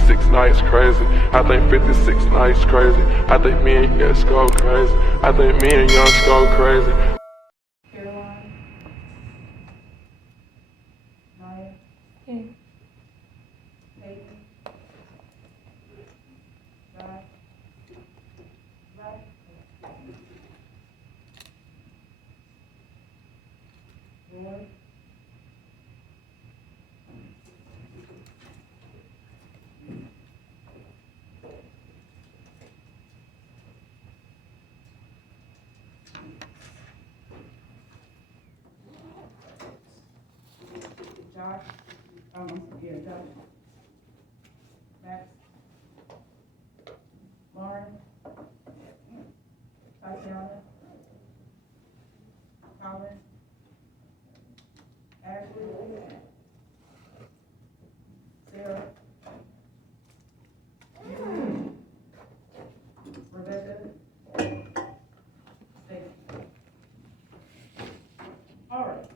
56 nights crazy. I think 56 nights crazy. I think me and Yes go crazy. I think me and Young go crazy. Caroline. Naiya. Hey. Peyton. Josh. Right. Roy. Josh. Josh. Max. Lauren. Tatiana. Colin. Ashley. Sarah. Rebecca. Stacy. All right.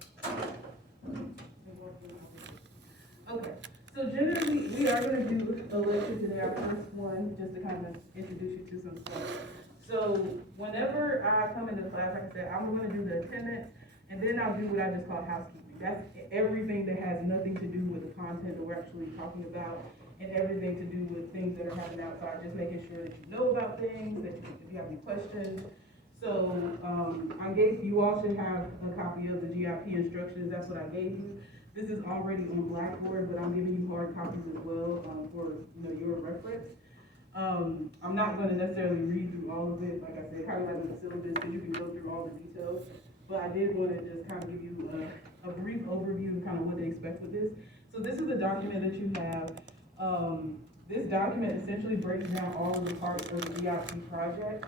Okay, so generally, we are going to do a lecture today, our first one, just to kind of introduce you to some stuff. So whenever I come into class, like I said, I'm going to do the attendance, and then I'll do what I just call housekeeping. That's everything that has nothing to do with the content that we're actually talking about, and everything to do with things that are happening outside, just making sure that you know about things, that if you have any questions. So you all should have a copy of the GIP instructions. That's what I gave you. This is already on Blackboard, but I'm giving you hard copies as well for your reference. I'm not going to necessarily read through all of it, like I said, kind of like with the syllabus, so you can go through all the details. But I did want to just kind of give you a brief overview of kind of what to expect with this. So this is the document that you have. This document essentially breaks down all of the parts of the GIP project.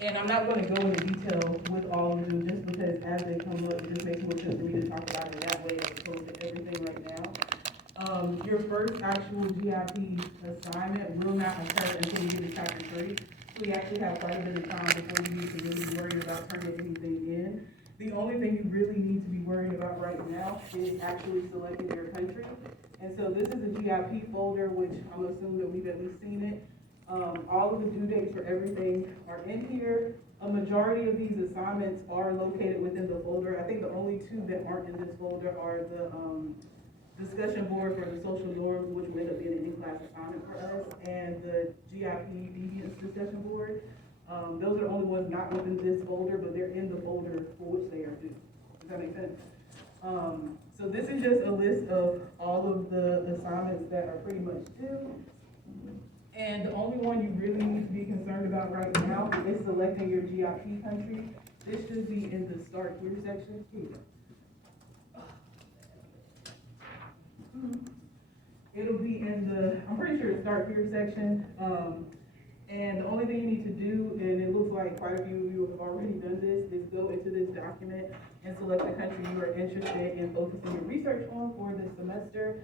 And I'm not going to go into detail with all of them just because as they come up, it just makes more sense for me to talk about it that way as opposed to everything right now. Your first actual GIP assignment will not occur until you get to chapter 3. So we actually have quite a bit of time before you need to really be worried about turning anything in. The only thing you really need to be worried about right now is actually selecting your country. And so this is a GIP folder, which I'm assuming that we've at least seen it. All of the due dates for everything are in here. A majority of these assignments are located within the folder. I think the only two that aren't in this folder are the discussion board for the social norms, which will end up being an in-class assignment for us, and the GIP deviance discussion board. Those are the only ones not within this folder, but they're in the folder for which they are due. Does that make sense? So this is just a list of all of the assignments that are pretty much due. And the only one you really need to be concerned about right now is selecting your GIP country. This should be in the start here section here. It'll be in the, I'm pretty sure it's start here section. And the only thing you need to do, and it looks like quite a few of you have already done this, is go into this document and select the country you are interested in focusing your research on for this semester.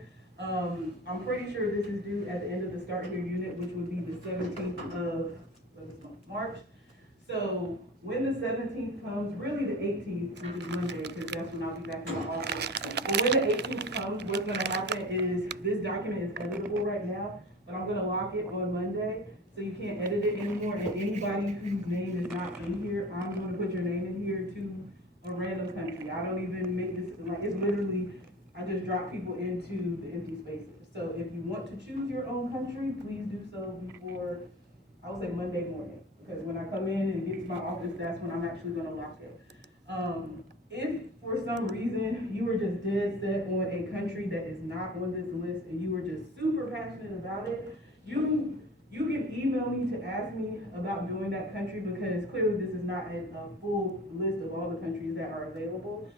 I'm pretty sure this is due at the end of the Start Here unit, which would be the 17th of March. So when the 17th comes, really the 18th, which is Monday, because that's when I'll be back in the office. But when the 18th comes, what's going to happen is this document is editable right now, but I'm going to lock it on Monday, so you can't edit it anymore. And anybody whose name is not in here, I'm going to put your name in here to a random country. I don't even make this, like, it's literally, I just drop people into the empty spaces. So if you want to choose your own country, please do so before, I would say Monday morning. Because when I come in and get to my office, that's when I'm actually going to lock it. If for some reason you were just dead set on a country that is not on this list and you were just super passionate about it, you can email me to ask me about doing that country, because clearly this is not a full list of all the countries that are available.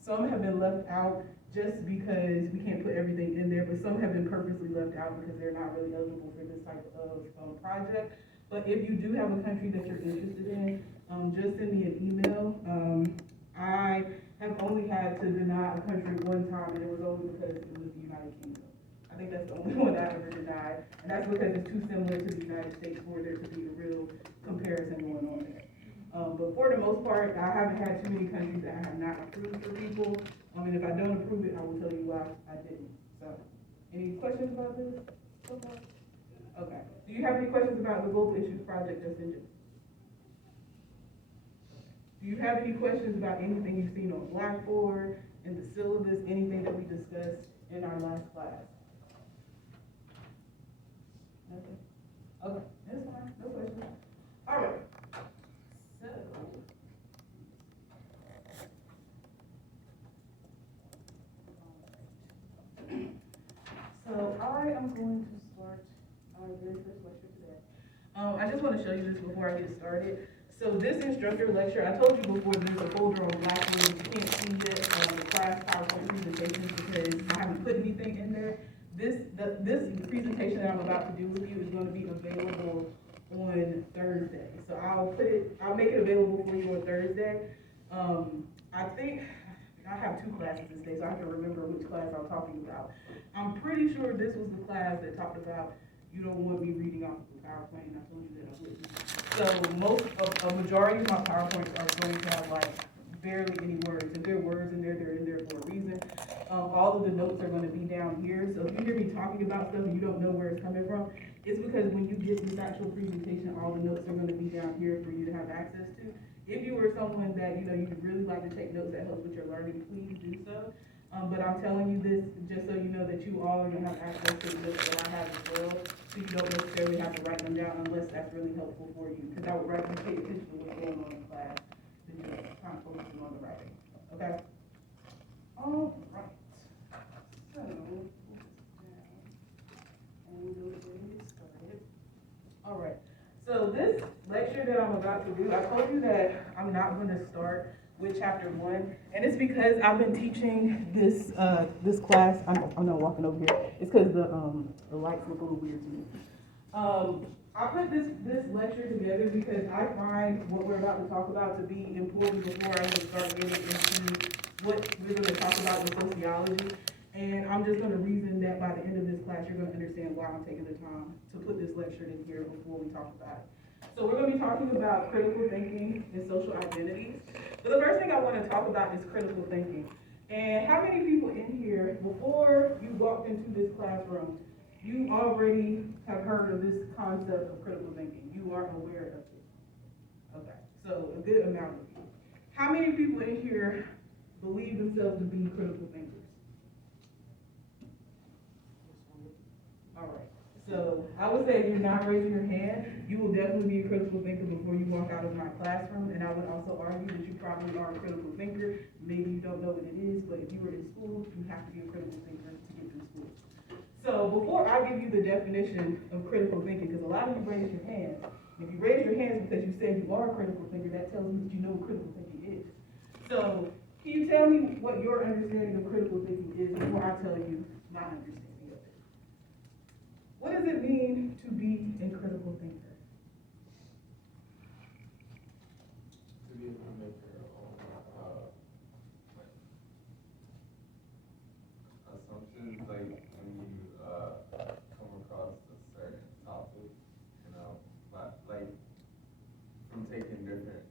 Some have been left out just because we can't put everything in there, but some have been purposely left out because they're not really eligible for this type of project. But if you do have a country that you're interested in, just send me an email. I have only had to deny a country one time, and it was only because it was the United Kingdom. I think that's the only one I ever denied, and that's because it's too similar to the United States for there to be a real comparison going on there. But for the most part, I haven't had too many countries that I have not approved for people. And if I don't approve it, I will tell you why I didn't. So Any questions about this so far? Okay. Do you have any questions about the global issues project that's in it? Do you have any questions about anything you've seen on Blackboard, in the syllabus, anything that we discussed in our last class? Nothing? Okay, that's fine, no questions. All right. So I am going to start our very first lecture today. I just want to show you this before I get started. So this instructor lecture, I told you before, there's a folder on Blackboard. You can't see it the class PowerPoint presentations because I haven't put anything in there. This presentation that I'm about to do with you is going to be available on Thursday. So I'll make it available for you on Thursday. I think I have two classes this day, so I have to remember which class I'm talking about. I'm pretty sure this was the class that talked about you don't want me reading off the PowerPoint, and I told you that I wouldn't. So a majority of my PowerPoints are going to have like barely any words. If there are words in there, they're in there for a reason. All of the notes are going to be down here. So if you hear me talking about stuff and you don't know where it's coming from, it's because when you get this actual presentation, all the notes are going to be down here for you to have access to. If you were someone that, you would really like to take notes that helps with your learning, please do so. But I'm telling you this just so you know that you all are going to have access to the notes that I have as well, so you don't necessarily have to write them down unless that's really helpful for you. Because I would rather you pay attention to what's going on in class than just kind of focusing on the writing. Okay? All right. So, we'll put this down and we'll go ahead and get started. All right. So this lecture that I'm about to do, I told you that I'm not going to start with chapter 1, and it's because I've been teaching this class. I'm not walking over here. It's because the lights look a little weird to me. I put this lecture together because I find what we're about to talk about to be important before I even start getting into what we're going to talk about with sociology. And I'm just going to reason that by the end of this class, you're going to understand why I'm taking the time to put this lecture in here before we talk about it. So we're going to be talking about critical thinking and social identities. But the first thing I want to talk about is critical thinking. And how many people in here, before you walked into this classroom, you already have heard of this concept of critical thinking? You are aware of it. Okay, so a good amount of you. How many people in here believe themselves to be critical thinkers? All right. So I would say if you're not raising your hand, you will definitely be a critical thinker before you walk out of my classroom. And I would also argue that you probably are a critical thinker. Maybe you don't know what it is, but if you were in school, you have to be a critical thinker to get through school. So before I give you the definition of critical thinking, because a lot of you raised your hands. If you raise your hands because you said you are a critical thinker, that tells me that you know what critical thinking is. So can you tell me what your understanding of critical thinking is before I tell you my understanding? What does it mean to be a critical thinker? To be able to make your own assumptions, like when you come across a certain topic, like from taking different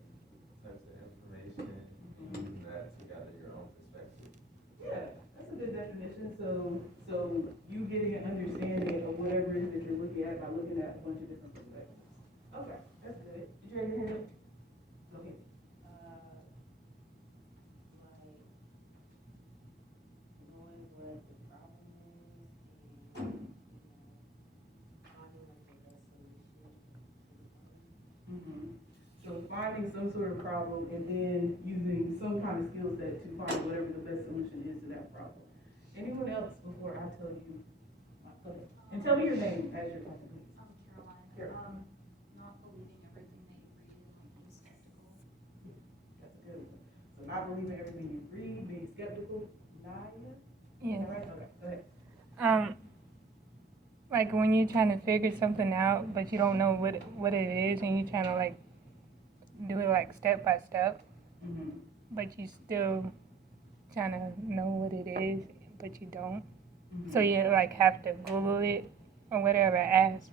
types of information and using that to gather your own perspective. Yeah, that's a good definition. So you getting an understanding of whatever it is that you're looking at by looking at a bunch of different perspectives. Okay, that's good. Did you raise your hand? Go ahead. Like knowing what the problem is and finding like the best solution to the problem. Mm-hmm. So finding some sort of problem and then using some kind of skill set to find whatever the best solution is to that problem. Anyone else before I tell you? Okay. And tell me your name as you're talking, please. I'm Caroline. Sure. Not believing everything that you read and like being skeptical. That's a good one. So not believing everything you read, being skeptical. Naiya? Yeah. All right, okay, go ahead. Like when you're trying to figure something out, but you don't know what it is, and you're trying to like do it like step by step, Mm-hmm. but you still trying to know what it is, but you don't. Mm-hmm. So you like have to Google it or whatever, ask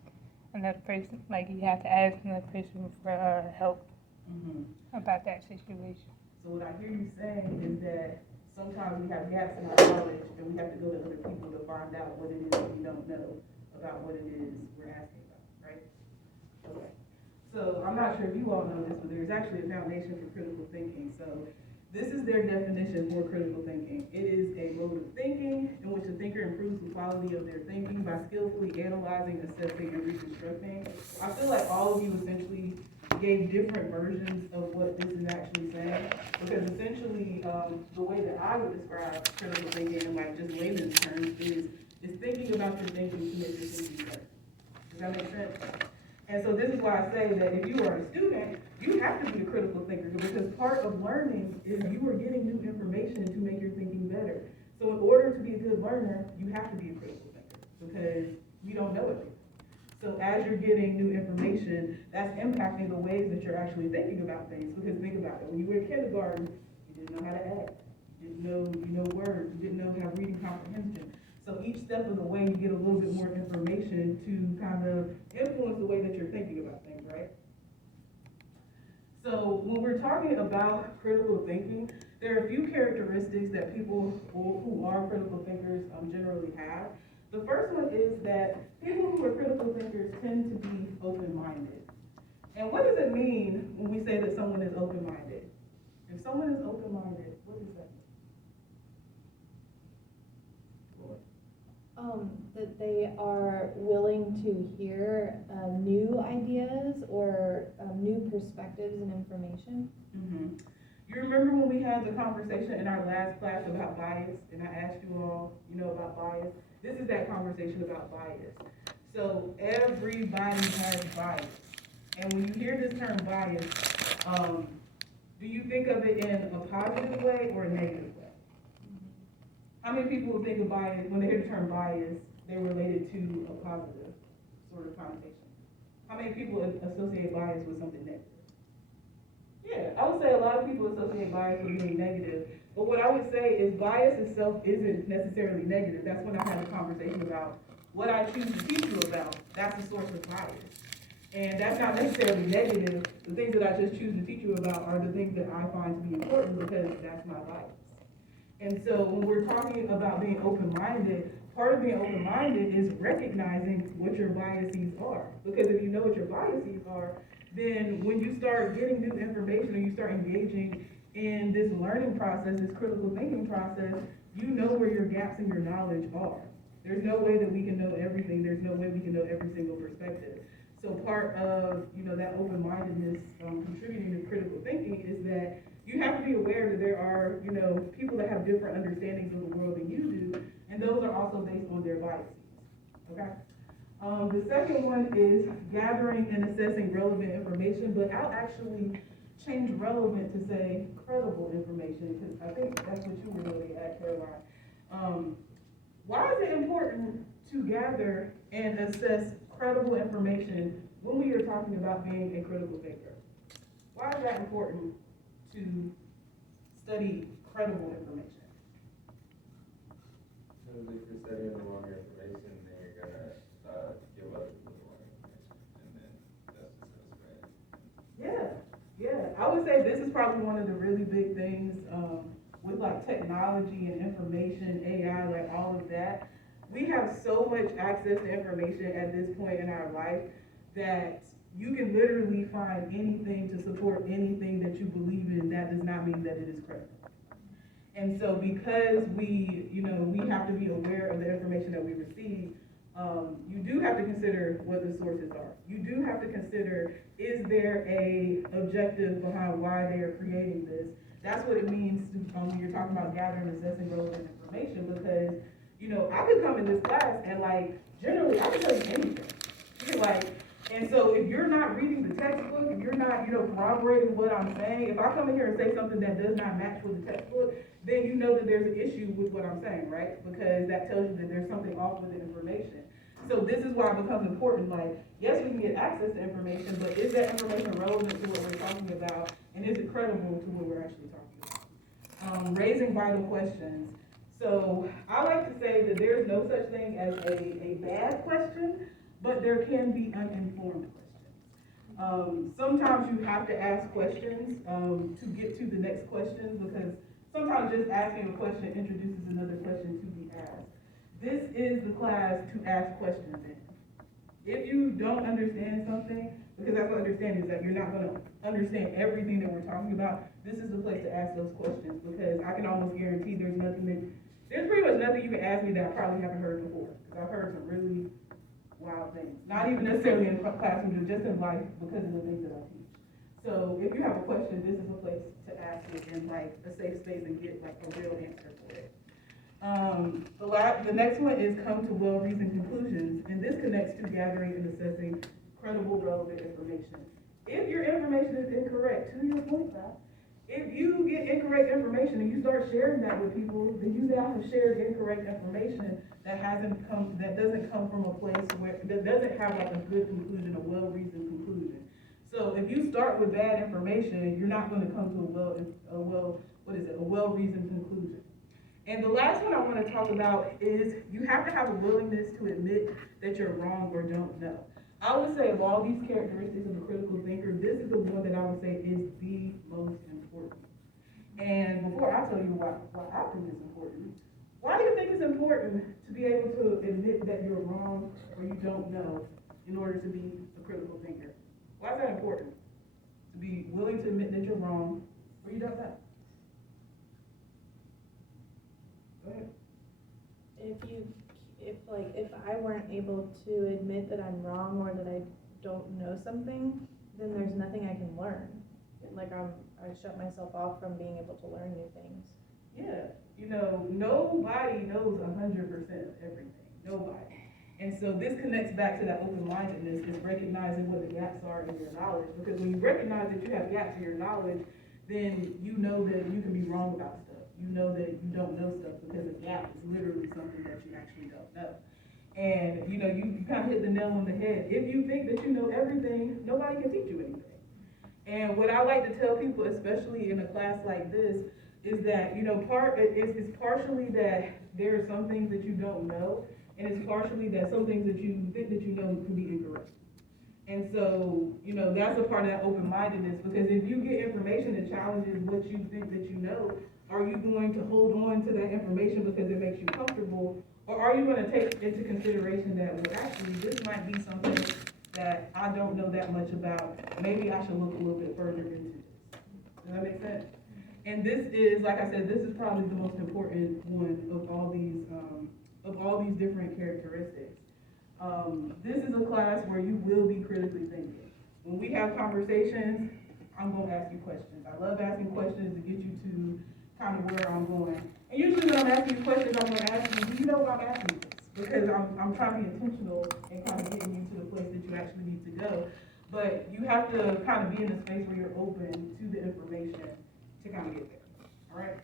another person. Like you have to ask another person for help Mm-hmm. about that situation. So what I hear you saying is that sometimes we have gaps in our knowledge, and we have to go to other people to find out what it is we don't know about what it is we're asking about, right? Okay. So I'm not sure if you all know this, but there's actually a foundation for critical thinking. So this is their definition for critical thinking. It is a mode of thinking in which the thinker improves the quality of their thinking by skillfully analyzing, assessing, and reconstructing. I feel like all of you essentially gave different versions of what this is actually saying, because essentially the way that I would describe critical thinking in like just layman's terms is thinking about your thinking to make your thinking better. Does that make sense? And so this is why I say that if you are a student, you have to be a critical thinker, because part of learning is you are getting new information to make your thinking better. So in order to be a good learner, you have to be a critical thinker, because you don't know everything. So as you're getting new information, that's impacting the ways that you're actually thinking about things. Because think about it, when you were in kindergarten, you didn't know how to act, you didn't know words, you didn't know how reading comprehension. So each step of the way, you get a little bit more information to kind of influence the way that you're thinking about things, right? So when we're talking about critical thinking, there are a few characteristics that people who are critical thinkers generally have. The first one is that people who are critical thinkers tend to be open-minded. And what does it mean when we say that someone is open-minded? If someone is open-minded, what does that mean? That they are willing to hear new ideas or new perspectives and information. Mm-hmm. You remember when we had the conversation in our last class about bias, and I asked you all, about bias? This is that conversation about bias. So everybody has bias. And when you hear this term bias, do you think of it in a positive way or a negative way? How many people would think of bias, when they hear the term bias, they're related to a positive sort of connotation? How many people associate bias with something negative? Yeah, I would say a lot of people associate bias with being negative. But what I would say is bias itself isn't necessarily negative. That's when I had a conversation about what I choose to teach you about. That's the source of bias. And that's not necessarily negative. The things that I just choose to teach you about are the things that I find to be important because that's my bias. And so when we're talking about being open-minded, part of being open-minded is recognizing what your biases are. Because if you know what your biases are, then when you start getting new information or you start engaging in this learning process, this critical thinking process, you know where your gaps in your knowledge are. There's no way that we can know everything. There's no way we can know every single perspective. So part of, that open-mindedness contributing to critical thinking is that you have to be aware that there are, people that have different understandings of the world than you do, and those are also based on their biases, okay? The second one is gathering and assessing relevant information, but I'll actually change relevant to say credible information, because I think that's what you were really at, Caroline. Why is it important to gather and assess credible information when we are talking about being a critical thinker? Why is that important to study credible information? Because if you're studying the wrong information, then you're gonna give other people the wrong information, and then that's just gonna spread. Yeah. I would say this is probably one of the really big things with like technology and information, AI, like all of that. We have so much access to information at this point in our life that you can literally find anything to support anything that you believe in. That does not mean that it is credible. And so because we have to be aware of the information that we receive, you do have to consider what the sources are. You do have to consider, is there a objective behind why they are creating this? That's what it means when you're talking about gathering and assessing relevant information, because, I could come in this class and generally I can tell you anything. And so if you're not reading the textbook, if you're not, corroborating what I'm saying, if I come in here and say something that does not match with the textbook, then you know that there's an issue with what I'm saying, right? Because that tells you that there's something off with the information. So this is why it becomes important, yes, we can get access to information, but is that information relevant to what we're talking about, and is it credible to what we're actually talking about? Raising vital questions. So I like to say that there's no such thing as a bad question, but there can be uninformed questions. Sometimes you have to ask questions to get to the next question, because sometimes just asking a question introduces another question to be asked. This is the class to ask questions in. If you don't understand something, because that's what understanding is, that you're not gonna understand everything that we're talking about, this is the place to ask those questions, because I can almost guarantee there's pretty much nothing you can ask me that I probably haven't heard before, because I've heard some really wild things. Not even necessarily in classrooms, but just in life, because of the things that I teach. So if you have a question, this is a place to ask it in like a safe space and get like a real answer for it. The next one is come to well-reasoned conclusions, and this connects to gathering and assessing credible, relevant information. If your information is incorrect, to your point, Bob, if you get incorrect information and you start sharing that with people, then you now have shared incorrect information that doesn't come from a place that doesn't have like a good conclusion, a well-reasoned conclusion. So if you start with bad information, you're not going to come to a well-reasoned conclusion. And the last one I want to talk about is you have to have a willingness to admit that you're wrong or don't know. I would say of all these characteristics of a critical thinker, this is the one that I would say is the most important. And before I tell you why I think it's important, why do you think it's important to be able to admit that you're wrong or you don't know in order to be a critical thinker? Why is that important? To be willing to admit that you're wrong or you don't know? Go ahead. If I weren't able to admit that I'm wrong or that I don't know something, then there's nothing I can learn. I shut myself off from being able to learn new things. Yeah, nobody knows 100% of everything. Nobody. And so this connects back to that open-mindedness, is recognizing what the gaps are in your knowledge. Because when you recognize that you have gaps in your knowledge, then you know that you can be wrong about stuff. You know that you don't know stuff because a gap is literally something that you actually don't know. And you kind of hit the nail on the head. If you think that you know everything, nobody can teach you anything. And what I like to tell people, especially in a class like this, is that it's partially that there are some things that you don't know, and it's partially that some things that you think that you know can be incorrect. And so, that's a part of that open-mindedness, because if you get information that challenges what you think that you know, are you going to hold on to that information because it makes you comfortable, or are you going to take into consideration that, well, actually, this might be something that I don't know that much about. Maybe I should look a little bit further into this. Does that make sense? And this is, like I said, this is probably the most important one of all these different characteristics. This is a class where you will be critically thinking. When we have conversations, I'm going to ask you questions. I love asking questions to get you to kind of where I'm going. And usually when I'm asking you questions, I'm going to ask you, do you know why I'm asking this? Because I'm trying to be intentional and kind of getting you to the place that you actually need to go. But you have to kind of be in a space where you're open to the information to kind of get there. All right?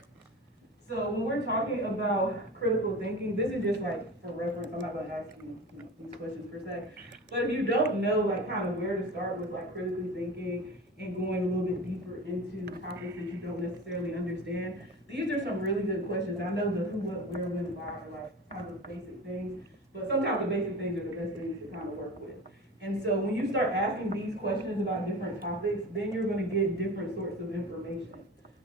So when we're talking about critical thinking, this is just like for reference. I'm not going to ask you, these questions per se. But if you don't know like kind of where to start with like critically thinking and going a little bit deeper into topics that you don't necessarily understand, these are some really good questions. I know the who, what, where, when, why are like kind of basic things, but sometimes the basic things are the best things to kind of work with. And so when you start asking these questions about different topics, then you're going to get different sorts of information.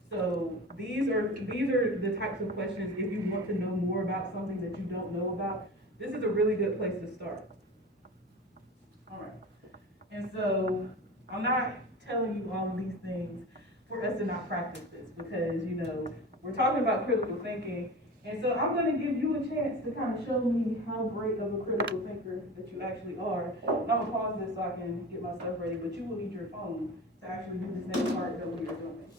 So these are the types of questions, if you want to know more about something that you don't know about, this is a really good place to start. All right. And so I'm not telling you all of these things for us to not practice this, because, we're talking about critical thinking. And so I'm going to give you a chance to kind of show me how great of a critical thinker that you actually are. And I'm going to pause this so I can get my stuff ready, but you will need your phone to actually do the same part that we are doing.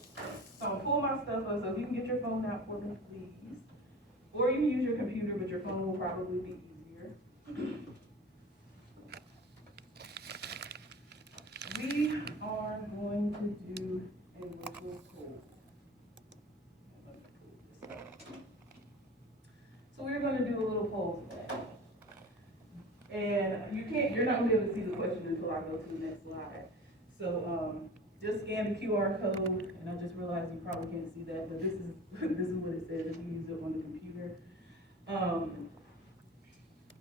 So I'll pull my stuff up, so if you can get your phone out for me, please. Or you can use your computer, but your phone will probably be easier. We are going to do a little poll. So we're going to do a little poll today. And you're not going to be able to see the question until I go to the next slide. So just scan the QR code, and I just realized you probably can't see that, but this is what it says if you use it on the computer.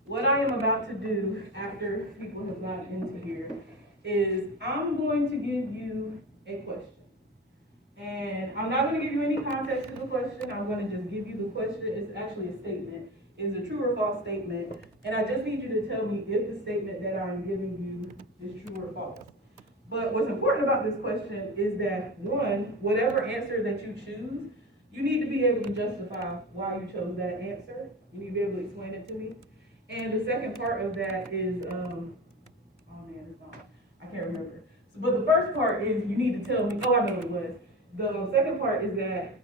What I am about to do after people have gotten into here is I'm going to give you a question. And I'm not gonna give you any context to the question, I'm gonna just give you the question, it's actually a statement. It's a true or false statement, and I just need you to tell me if the statement that I'm giving you is true or false. But what's important about this question is that, one, whatever answer that you choose, you need to be able to justify why you chose that answer. You need to be able to explain it to me. And the second part of that is, oh man, it's gone. I can't remember. So, but the first part is you need to tell me, oh, I know what it was. The second part is that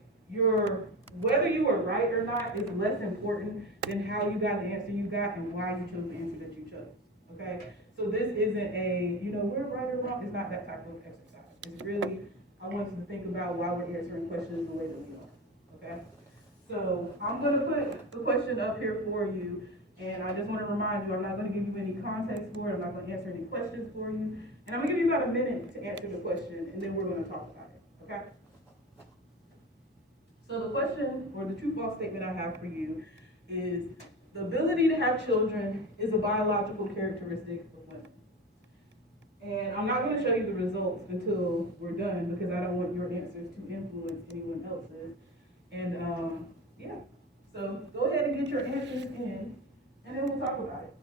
whether you were right or not is less important than how you got the answer you got and why you chose the answer that you chose, okay? So this isn't we're right or wrong, it's not that type of exercise. It's really, I want you to think about why we're answering questions the way that we are, okay? So I'm gonna put the question up here for you, and I just wanna remind you, I'm not gonna give you any context for it, I'm not gonna answer any questions for you, and I'm gonna give you about a minute to answer the question, and then we're gonna talk about it, okay? So the question, or the true-false statement I have for you is, the ability to have children is a biological characteristic of women. And I'm not going to show you the results until we're done because I don't want your answers to influence anyone else's. And yeah, so go ahead and get your answers in, and then we'll talk about it.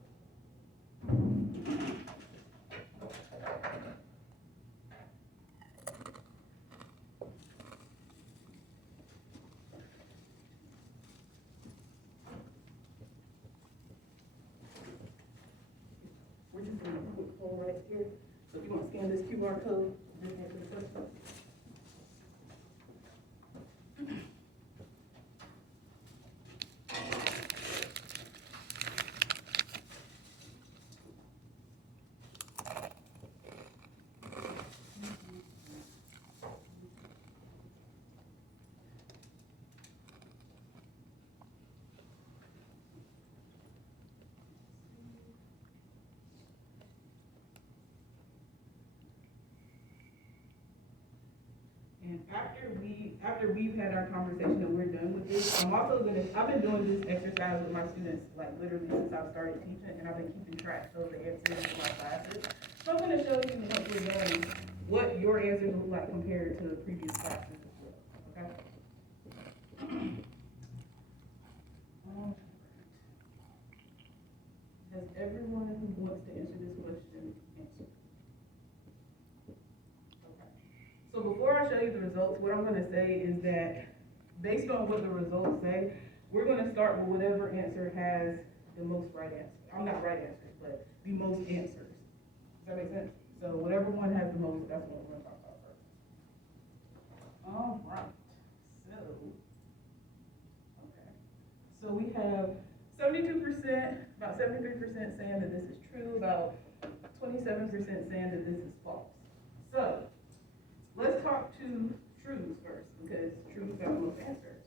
We're just going to quick poll right here. So if you want to scan this QR code, just answer the question. And after we've had our conversation and we're done with this, I've been doing this exercise with my students like literally since I've started teaching, and I've been keeping track of the answers for my classes. So I'm gonna show you once we're done what your answers look like compared to the previous classes as well, okay? Has everyone who wants to answer this question answered? So before I show you the results, what I'm gonna say is that based on what the results say, we're gonna start with whatever answer has the most right answers. I'm not right answers, but the most answers. Does that make sense? So whatever one has the most, that's what we're gonna talk about first. All right, so we have 72%, about 73% saying that this is true, about 27% saying that this is false. So let's talk to truths first, because truths got the most answers.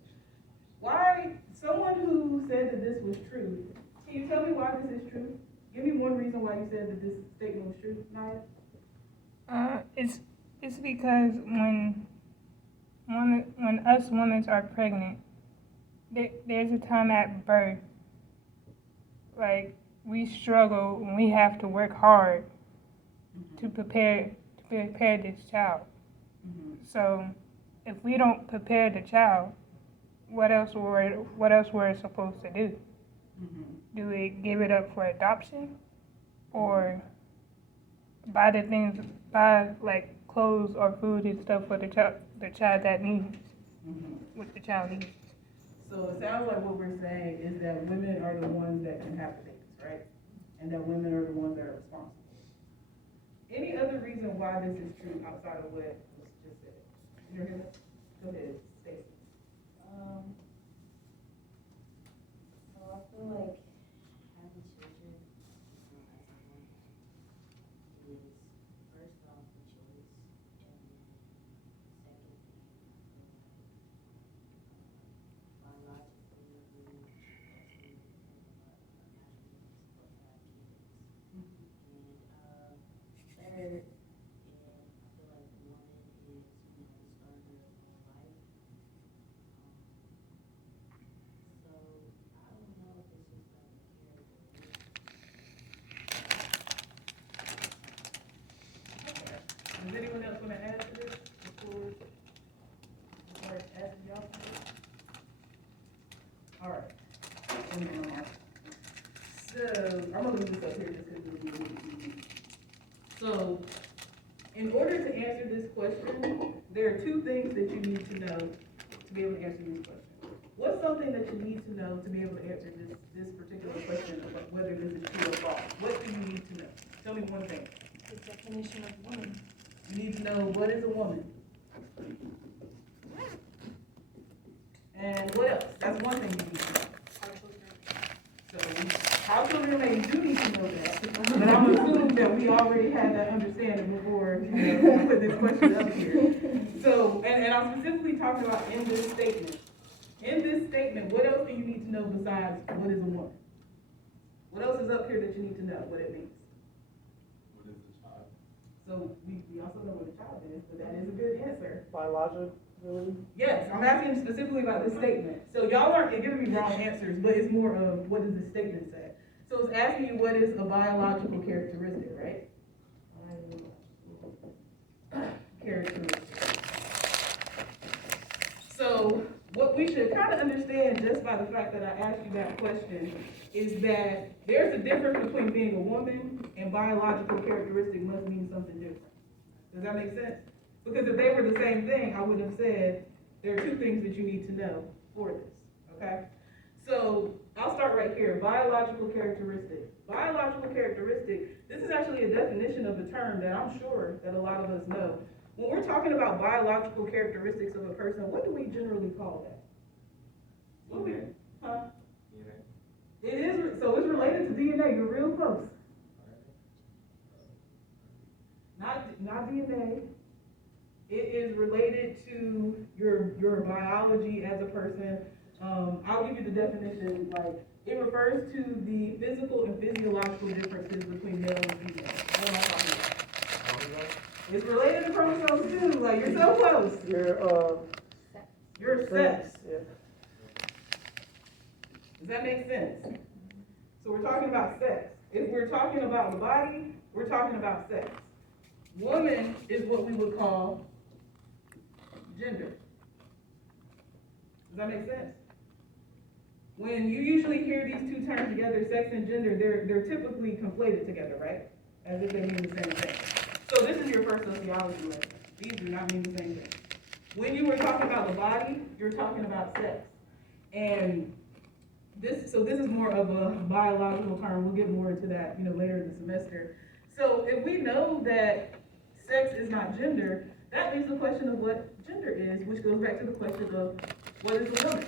Why, someone who said that this was true, can you tell me why this is true? Give me one reason why you said that this statement was true, Naiya. It's because when us women are pregnant, there's a time at birth, like we struggle and we have to work hard to prepare this child. So if we don't prepare the child, what else we're supposed to do? Do we give it up for adoption, or buy like clothes or food and stuff for the child that needs what the child needs? So it sounds like what we're saying is that women are the ones that can have the babies, right? And that women are the ones that are responsible. Any other reason why this is true outside of what was just said? You hear that? Go ahead, Stacey. So I feel like having children as a woman is first off a choice, and then second thing, I feel like biologically we naturally have kids. And third, and I feel like the woman is, the starter of her life. So I don't know if it's just like a character. Does anyone else want to add to this before? up here just because it'll be a little bit easier. So, in order to answer this question, there are two things that you need to know to be able to answer this question. What's something that you need to know to be able to answer this particular question about whether this is true or false? What do you need to know? Tell me one thing. The definition of woman. You need to know what is a woman. And what else? That's one thing you need to know. So, how children are made, you do need to know that. But I'm assuming that we already had that understanding before, I put this question up here. So, and I'm specifically talking about in this statement. In this statement, what else do you need to know besides what is a woman? What else is up here that you need to know what it means? What is a child? So we also know what a child is, but that is a good answer. Biologically? Yes, I'm asking specifically about this statement. So y'all aren't giving me wrong answers, but it's more of what does the statement say? So it's asking you what is a biological characteristic, right? Characteristic. So what we should kind of understand just by the fact that I asked you that question is that there's a difference between being a woman and biological characteristic must mean something different. Does that make sense? Because if they were the same thing, I would have said there are two things that you need to know for this, okay? So I'll start right here, biological characteristic. Biological characteristic, this is actually a definition of a term that I'm sure that a lot of us know. When we're talking about biological characteristics of a person, what do we generally call that? What do we, huh? DNA. It is, so it's related to DNA, you're real close. Not DNA. It is related to your biology as a person. I'll give you the definition, like, it refers to the physical and physiological differences between male and female. What am I talking about? It's related to chromosomes too, like, you're so close. Your sex. Yeah. Does that make sense? So we're talking about sex. If we're talking about the body, we're talking about sex. Woman is what we would call gender. Does that make sense? When you usually hear these two terms together, sex and gender, they're typically conflated together, right? As if they mean the same thing. So this is your first sociology lesson. These do not mean the same thing. When you were talking about the body, you're talking about sex. And this is more of a biological term. We'll get more into that, later in the semester. So if we know that sex is not gender, that leaves the question of what gender is, which goes back to the question of what is a woman.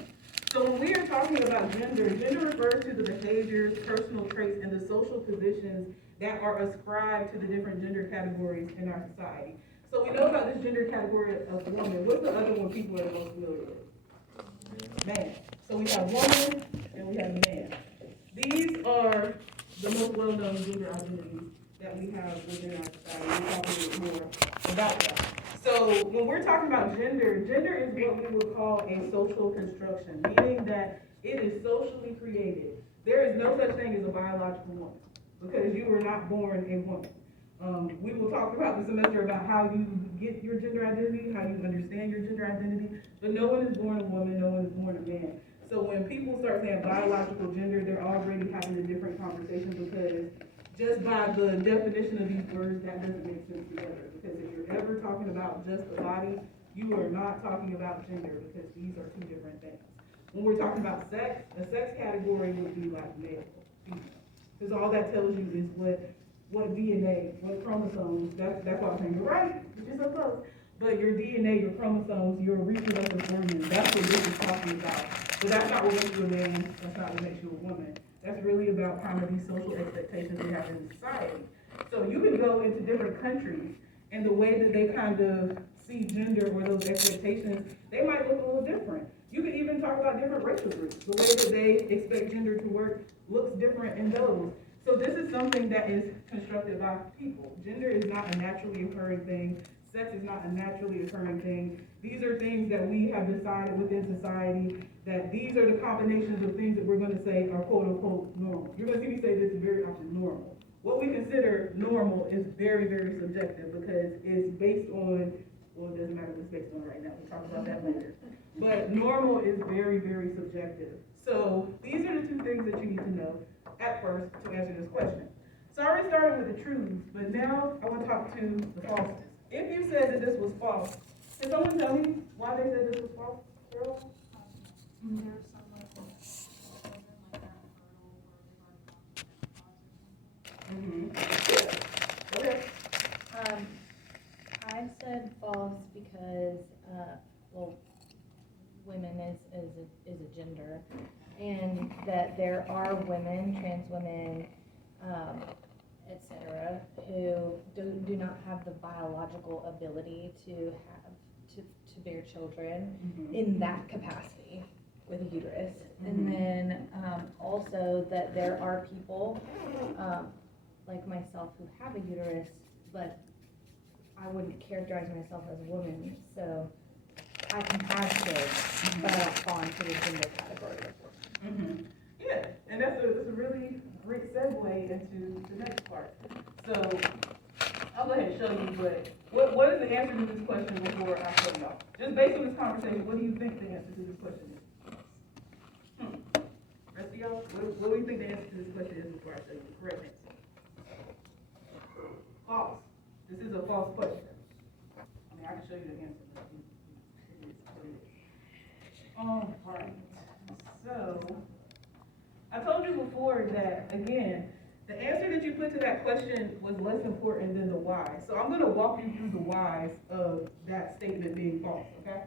So when we are talking about gender, gender refers to the behaviors, personal traits, and the social positions that are ascribed to the different gender categories in our society. So we know about this gender category of woman. What's the other one people are the most familiar with? Man. So we have woman and we have man. These are the most well-known gender identities that we have within our society. We'll talk a little bit more about that. So when we're talking about gender, gender is what we would call a social construction, meaning that it is socially created. There is no such thing as a biological woman because you were not born a woman. We will talk about the semester about how you get your gender identity, how you understand your gender identity, but no one is born a woman, no one is born a man. So when people start saying biological gender, they're already having a different conversation because just by the definition of these words, that doesn't make sense together. Because if you're ever talking about just the body, you are not talking about gender because these are two different things. When we're talking about sex, a sex category would be like male, female. Because all that tells you is what DNA, what chromosomes, that's why I'm saying you're right, you're so close. But your DNA, your chromosomes, your reproductive organs, that's what this is talking about. But that's not what makes you a man, that's not what makes you a woman. That's really about kind of these social expectations we have in society. So you can go into different countries and the way that they kind of see gender or those expectations, they might look a little different. You can even talk about different racial groups. The way that they expect gender to work looks different in those. So this is something that is constructed by people. Gender is not a naturally occurring thing. Sex is not a naturally occurring thing. These are things that we have decided within society that these are the combinations of things that we're going to say are quote unquote normal. You're going to see me say this very often, normal. What we consider normal is very, very subjective because it's based on, well, it doesn't matter what it's based on right now. We'll talk about that later. But normal is very, very subjective. So these are the two things that you need to know at first to answer this question. So I already started with the truths, but now I want to talk to the falses. If you said that this was false, can someone tell me why they said this was false? Girl? There's some like, children like that hurdle where they've already gone through menopause or something. Yeah. Okay. I said false because, well, women is a gender, and that there are women, trans women, etc., who do not have the biological ability to bear children in that capacity with a uterus. And then also that there are people like myself who have a uterus, but I wouldn't characterize myself as a woman, so I can have kids, but I don't fall into the gender category of woman. Yeah, and that's a really great segue into the next part. So I'll go ahead and show you what is the answer to this question before I show y'all. Just based on this conversation, what do you think the answer to this question is? Rest of y'all, what do you think the answer to this question is before I show you the correct answer? False. This is a false question. I mean, I can show you the answer, but it is what it is. All right. So, I told you before that, again, the answer that you put to that question was less important than the why. So I'm going to walk you through the whys of that statement being false, okay?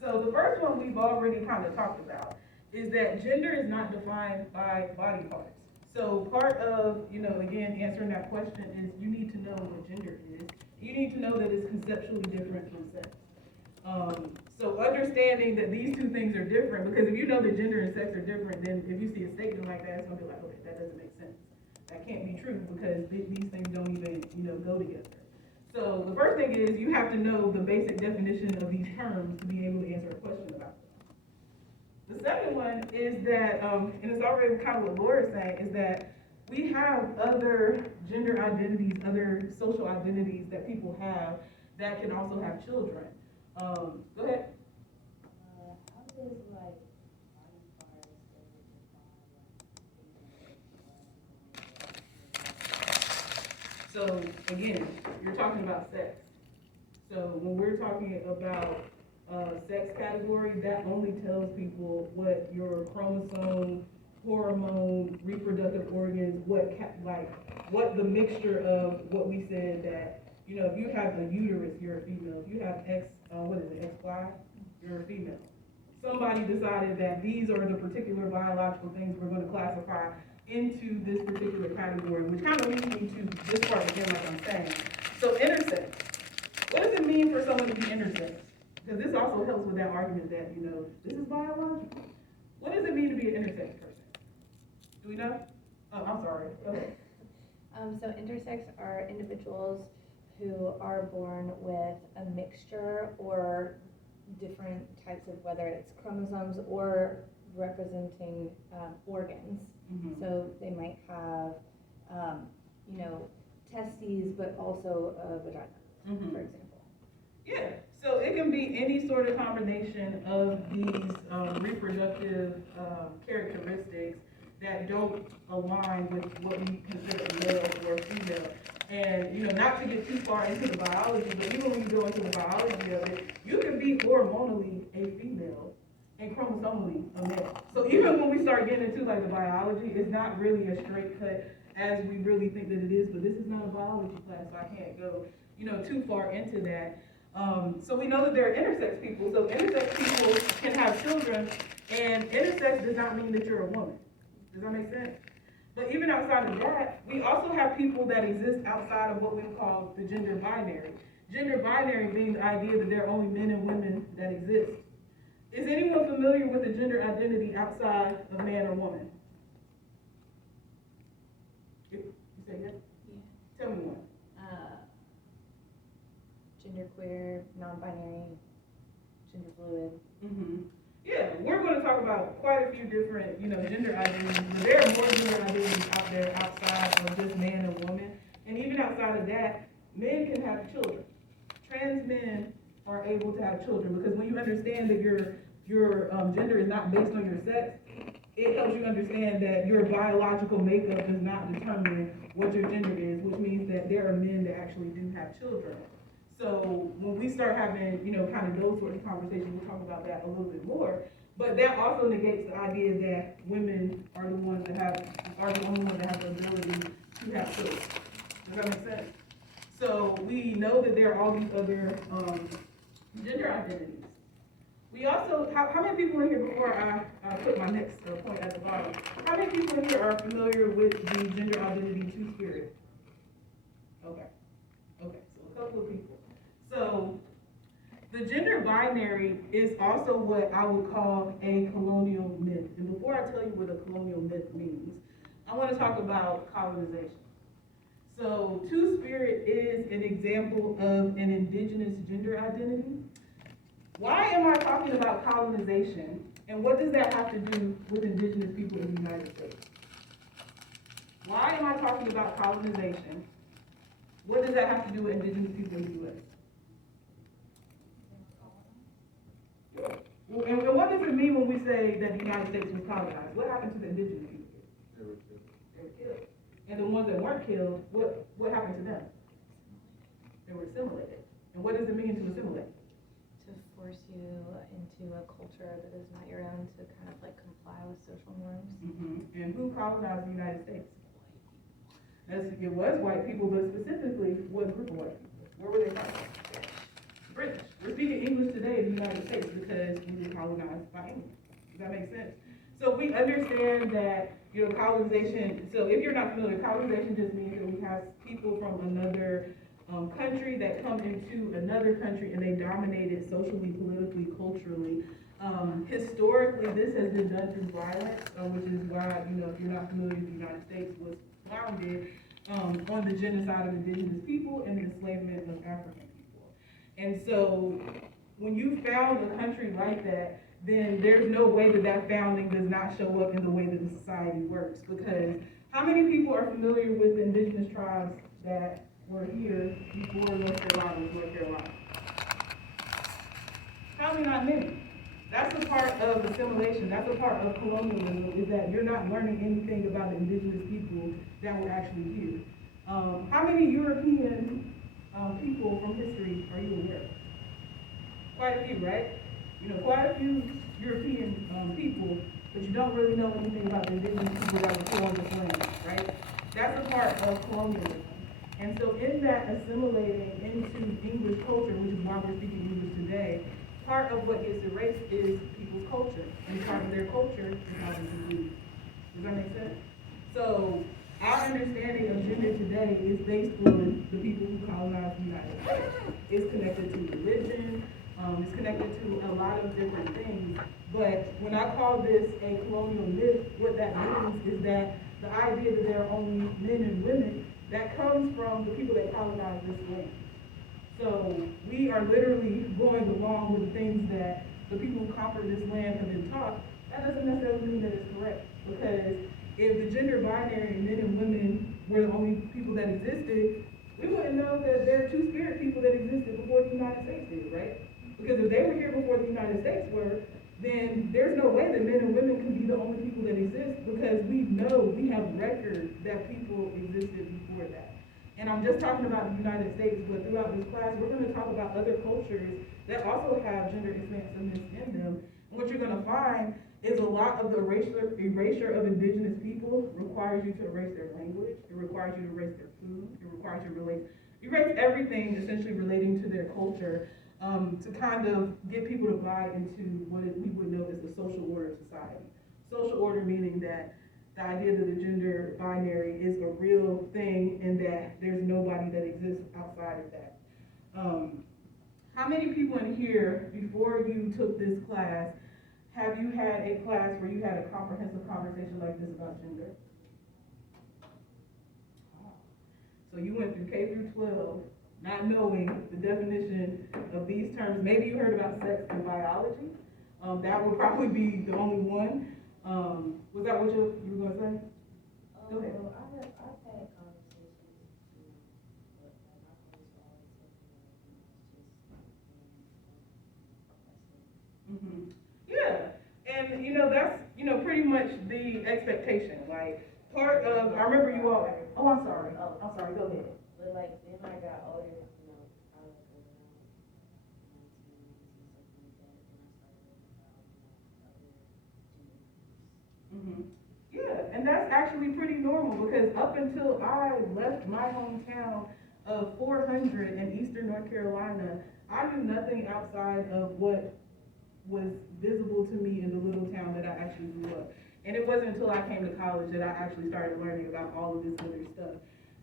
So the first one we've already kind of talked about is that gender is not defined by body parts. So part of, again, answering that question is you need to know what gender is. You need to know that it's conceptually different from sex. So understanding that these two things are different, because if you know that gender and sex are different, then if you see a statement like that, it's gonna be like, okay, that doesn't make sense. That can't be true because these things don't even, go together. So the first thing is you have to know the basic definition of these terms to be able to answer a question about them. The second one is that, and it's already kind of what Laura's saying, is that we have other gender identities, other social identities that people have that can also have children. Go ahead. How does like body parts define So again, you're talking about sex. So when we're talking about sex category, that only tells people what your chromosome, hormone, reproductive organs, what the mixture of what we said that, if you have a uterus, you're a female. If you have XY, you're a female. Somebody decided that these are the particular biological things we're going to classify into this particular category, which kind of leads me to this part again, like I'm saying. So intersex. What does it mean for someone to be intersex? Because this also helps with that argument that, this is biological. What does it mean to be an intersex person? Do we know? Oh, I'm sorry. Go ahead. So intersex are individuals who are born with a mixture or different types of, whether it's chromosomes or representing organs. So they might have, testes, but also a vagina, for example. Yeah, so it can be any sort of combination of these reproductive characteristics that don't align with what we consider male or female. And, not to get too far into the biology, but even when you go into the biology of it, you can be hormonally a female and chromosomally a male. So even when we start getting into like the biology, it's not really a straight cut as we really think that it is, but this is not a biology class, so I can't go, too far into that. So we know that there are intersex people, so intersex people can have children, and intersex does not mean that you're a woman. Does that make sense? But even outside of that, we also have people that exist outside of what we call the gender binary. Gender binary being the idea that there are only men and women that exist. Is anyone familiar with the gender identity outside of man or woman? You say yes? Yeah. Tell me one. Genderqueer, non-binary, gender fluid. Yeah, we're going to talk about quite a few different, gender identities. But there are more gender identities out there outside of just man and woman. And even outside of that, men can have children. Trans men are able to have children because when you understand that your gender is not based on your sex, it helps you understand that your biological makeup does not determine what your gender is, which means that there are men that actually do have children. So when we start having, kind of those sort of conversations, we'll talk about that a little bit more. But that also negates the idea that women are the only ones that have the ability to have children. Does that make sense? So we know that there are all these other gender identities. We also, how many people in here, before I put my next point at the bottom, how many people in here are familiar with the gender identity two-spirit? Okay, so a couple of people. So the gender binary is also what I would call a colonial myth. And before I tell you what a colonial myth means, I want to talk about colonization. So two-spirit is an example of an indigenous gender identity. Why am I talking about colonization, and what does that have to do with indigenous people in the United States? Why am I talking about colonization? What does that have to do with indigenous people in the U.S.? And what does it mean when we say that the United States was colonized? What happened to the indigenous people? They were killed. They were killed. And the ones that weren't killed, what happened to them? They were assimilated. And what does it mean to assimilate? To force you into a culture that is not your own, to kind of like comply with social norms. Mm-hmm. And who colonized the United States? It was white people, but specifically, what group of white people? Where were they from? British. We're speaking English today in the United States because we were colonized by England. Does that make sense? So we understand that, colonization, so if you're not familiar, colonization just means that we have people from another country that come into another country and they dominate it socially, politically, culturally. Historically, this has been done through violence, which is why, if you're not familiar, the United States was founded on the genocide of indigenous people and the enslavement of African people. And so when you found a country like that, then there's no way that founding does not show up in the way that the society works. Because how many people are familiar with the indigenous tribes that were here before North Carolina was North Carolina? Probably not many. That's a part of assimilation. That's a part of colonialism, is that you're not learning anything about the indigenous people that were actually here. How many European people from history are you aware of? Quite a few, right? Quite a few European people, but you don't really know anything about the indigenous people that were here on this land, right? That's a part of colonialism. And so in that assimilating into English culture, which is why we're speaking English today, part of what gets erased is people's culture. And part of their culture is how they do. Does that make sense? So our understanding of gender today is based on the people who colonized the United States. It's connected to religion, it's connected to a lot of different things. But when I call this a colonial myth, what that means is that the idea that there are only men and women, that comes from the people that colonized this land. So we are literally going along with the things that the people who conquered this land have been taught. That doesn't necessarily mean that it's correct, because if the gender binary, men and women, were the only people that existed, we wouldn't know that there are two-spirit people that existed before the United States did, right? Because if they were here before the United States were, then there's no way that men and women can be the only people that exist, because we have records that people existed before that. And I'm just talking about the United States, but throughout this class, we're going to talk about other cultures that also have gender expansiveness in them. And what you're going to find is a lot of the erasure of indigenous people requires you to erase their language. It requires you to erase their food. It requires you to erase everything essentially relating to their culture, to kind of get people to buy into what we would know as the social order of society. Social order meaning that the idea that the gender binary is a real thing and that there's nobody that exists outside of that. How many people in here, before you took this class, have you had a class where you had a comprehensive conversation like this about gender? So you went through K through 12, not knowing the definition of these terms. Maybe you heard about sex and biology. That would probably be the only one. Was that what you were going to say? Go ahead. Well, I've had conversations too, but like my friends always tell me like, Yeah, and that's pretty much expectation. Like, part of, I remember you all, oh, I'm sorry, go ahead. But like, then when I got older, you know, probably like around 19 and something like that, then I started learning about, you know, other gender groups. Yeah, and that's actually pretty normal because up until I left my hometown of 400 in eastern North Carolina, I knew nothing outside of what was visible to me in the little town that I actually grew up. And it wasn't until I came to college that I actually started learning about all of this other stuff.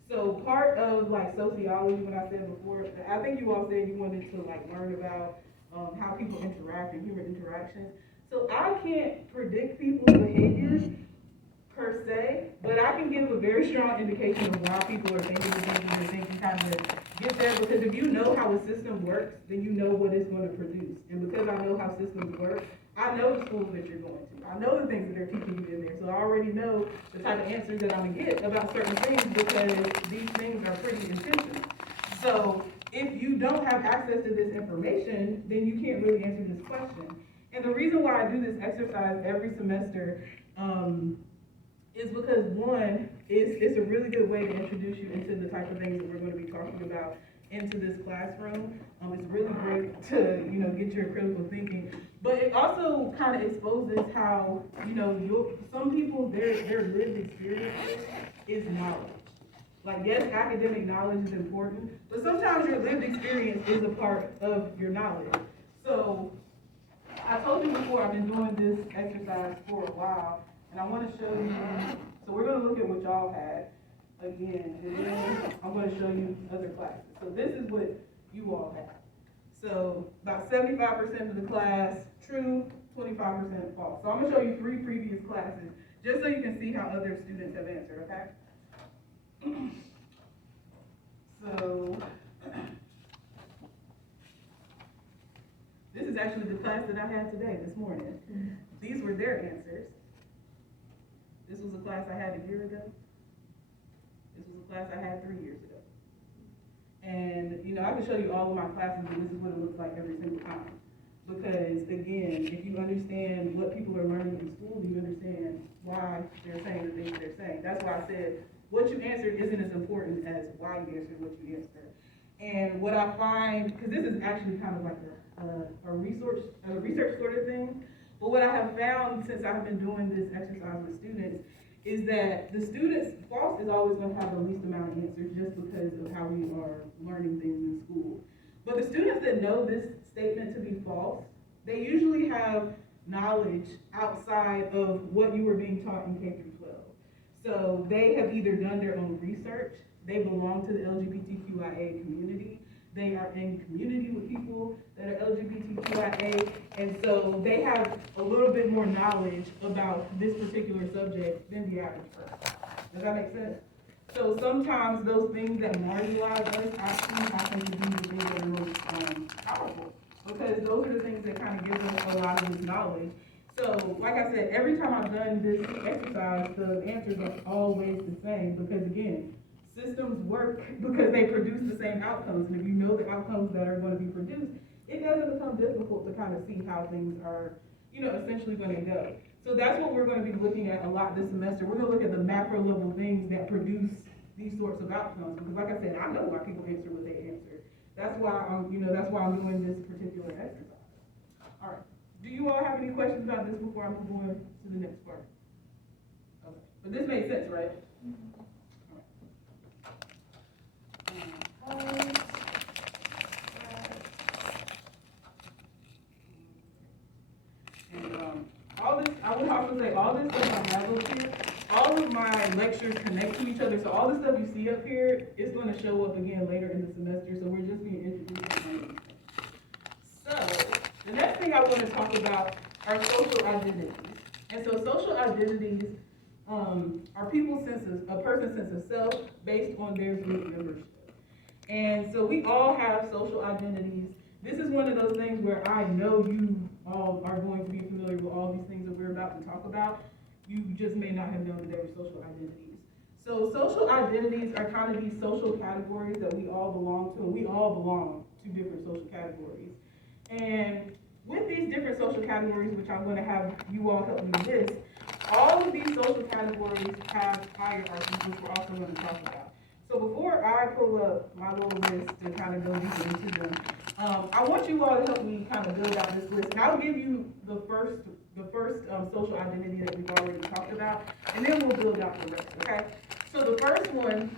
So part of like sociology, what I said before, I think you all said you wanted to like learn about how people interact and human interactions. So I can't predict people's behaviors per se, but I can give a very strong indication of why people are thinking the things that they think and kind of get there, because if you know how a system works, then you know what it's going to produce. And because I know how systems work, I know the schools that you're going to. I know the things that they're teaching you in there. So I already know the type of answers that I'm going to get about certain things because these things are pretty intentional. So if you don't have access to this information, then you can't really answer this question. And the reason why I do this exercise every semester, is because one, it's a really good way to introduce you into the type of things that we're going to be talking about into this classroom. It's really great to, you know, get your critical thinking, but it also kind of exposes how, you know, some people, their lived experience is knowledge. Like, yes, academic knowledge is important, but sometimes your lived experience is a part of your knowledge. So I told you before, I've been doing this exercise for a while, and I want to show you, so we're going to look at what y'all had again, and then I'm going to show you other classes. So this is what you all had. So about 75% of the class, true, 25% false. So I'm going to show you 3 previous classes, just so you can see how other students have answered, okay? So this is actually the class that I had today, this morning. These were their answers. This was a class I had a year ago. This was a class I had 3 years ago. And, you know, I can show you all of my classes, and this is what it looks like every single time. Because, again, if you understand what people are learning in school, you understand why they're saying the things they're saying. That's why I said what you answered isn't as important as why you answered what you answered. And what I find, because this is actually kind of like a research sort of thing, but what I have found since I've been doing this exercise with students is that the students, false is always going to have the least amount of answers just because of how we are learning things in school. But the students that know this statement to be false, they usually have knowledge outside of what you were being taught in K through 12. So they have either done their own research, they belong to the LGBTQIA community, they are in community with people that are LGBTQIA, and so they have a little bit more knowledge about this particular subject than the average person. Does that make sense? So sometimes those things that marginalize us actually happen to be the things that are most powerful, because those are the things that kind of give us a lot of this knowledge. So, like I said, every time I've done this exercise, the answers are always the same, because again, systems work because they produce the same outcomes, and if you know the outcomes that are going to be produced, it doesn't become difficult to kind of see how things are, you know, essentially going to go. So that's what we're going to be looking at a lot this semester. We're going to look at the macro level things that produce these sorts of outcomes, because like I said, I know why people answer what they answer. That's why that's why I'm doing this particular exercise. All right. Do you all have any questions about this before I move on to the next part? Okay. But this makes sense, right? And all this, I would also say, all this stuff I have up here, all of my lectures connect to each other. So all the stuff you see up here is going to show up again later in the semester. So we're just being introduced to them. So the next thing I want to talk about are social identities. And so social identities are people's senses, a person's sense of self based on their group membership. And so we all have social identities. This is one of those things where I know you all are going to be familiar with all these things that we're about to talk about. You just may not have known that they were social identities. So social identities are kind of these social categories that we all belong to, and we all belong to different social categories. And with these different social categories, which I'm going to have you all help me list, all of these social categories have hierarchies, which we're also going to talk about. So before I pull up my little list to kind of go deeper into them, I want you all to help me kind of build out this list. And I'll give you the first social identity that we've already talked about, and then we'll build out the rest, okay? So the first one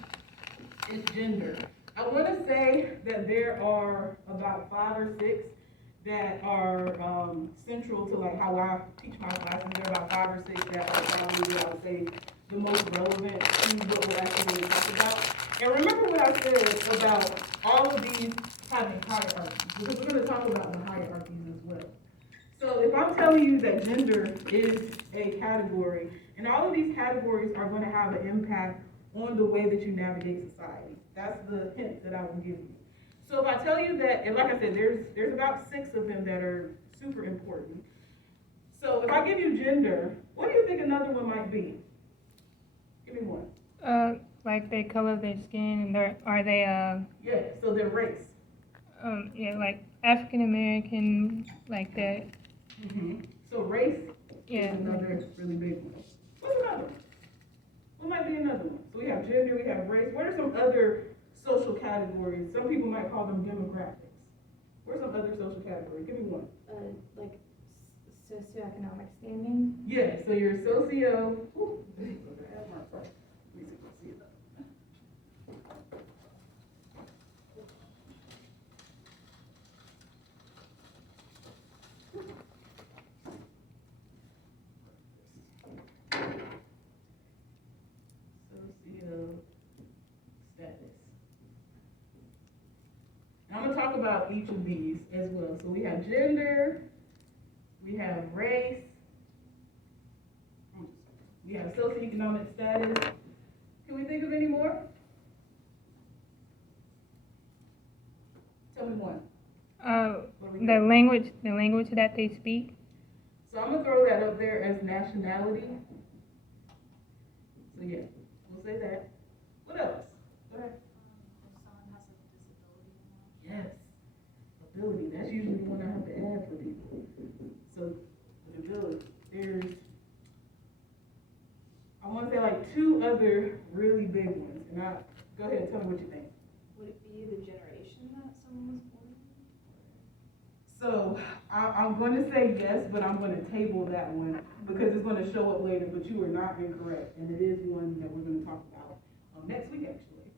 is gender. I want to say that there are about 5 or 6 that are central to like how I teach my classes. There are about 5 or 6 that are probably what I would say the most relevant to what we're actually going to talk about. And remember what I said about all of these having hierarchies, because we're going to talk about the hierarchies as well. So if I'm telling you that gender is a category, and all of these categories are going to have an impact on the way that you navigate society, that's the hint that I will give you. So if I tell you that, and like I said, there's about 6 of them that are super important. So if I give you gender, what do you think another one might be? Give me one. Like the color of their skin, and are they Yeah, so their race. yeah, like African American, like that. So race Yeah. is another really big one. What's another one? What might be another one? So we have gender, we have race. What are some other social categories? Some people might call them demographics. What are some other social categories? Give me one. Like socioeconomic standing. Yeah, so your socio. Ooh, let me see if I see it. Socio status. And I'm going to talk about each of these as well. So we have gender, we have race, we have socioeconomic status. Can we think of any more? Tell me one. The language that they speak. So I'm gonna throw that up there as nationality. So yeah, we'll say that. What else? Go ahead. If someone has a disability or not. Yes, ability. That's usually the one I have to add for people. So with ability, there's, I want to say like 2 other really big ones. And go ahead and tell me what you think. Would it be the generation that someone was born in? So I'm going to say yes, but I'm going to table that one because it's going to show up later, but you are not incorrect. And it is one that we're going to talk about next week, actually.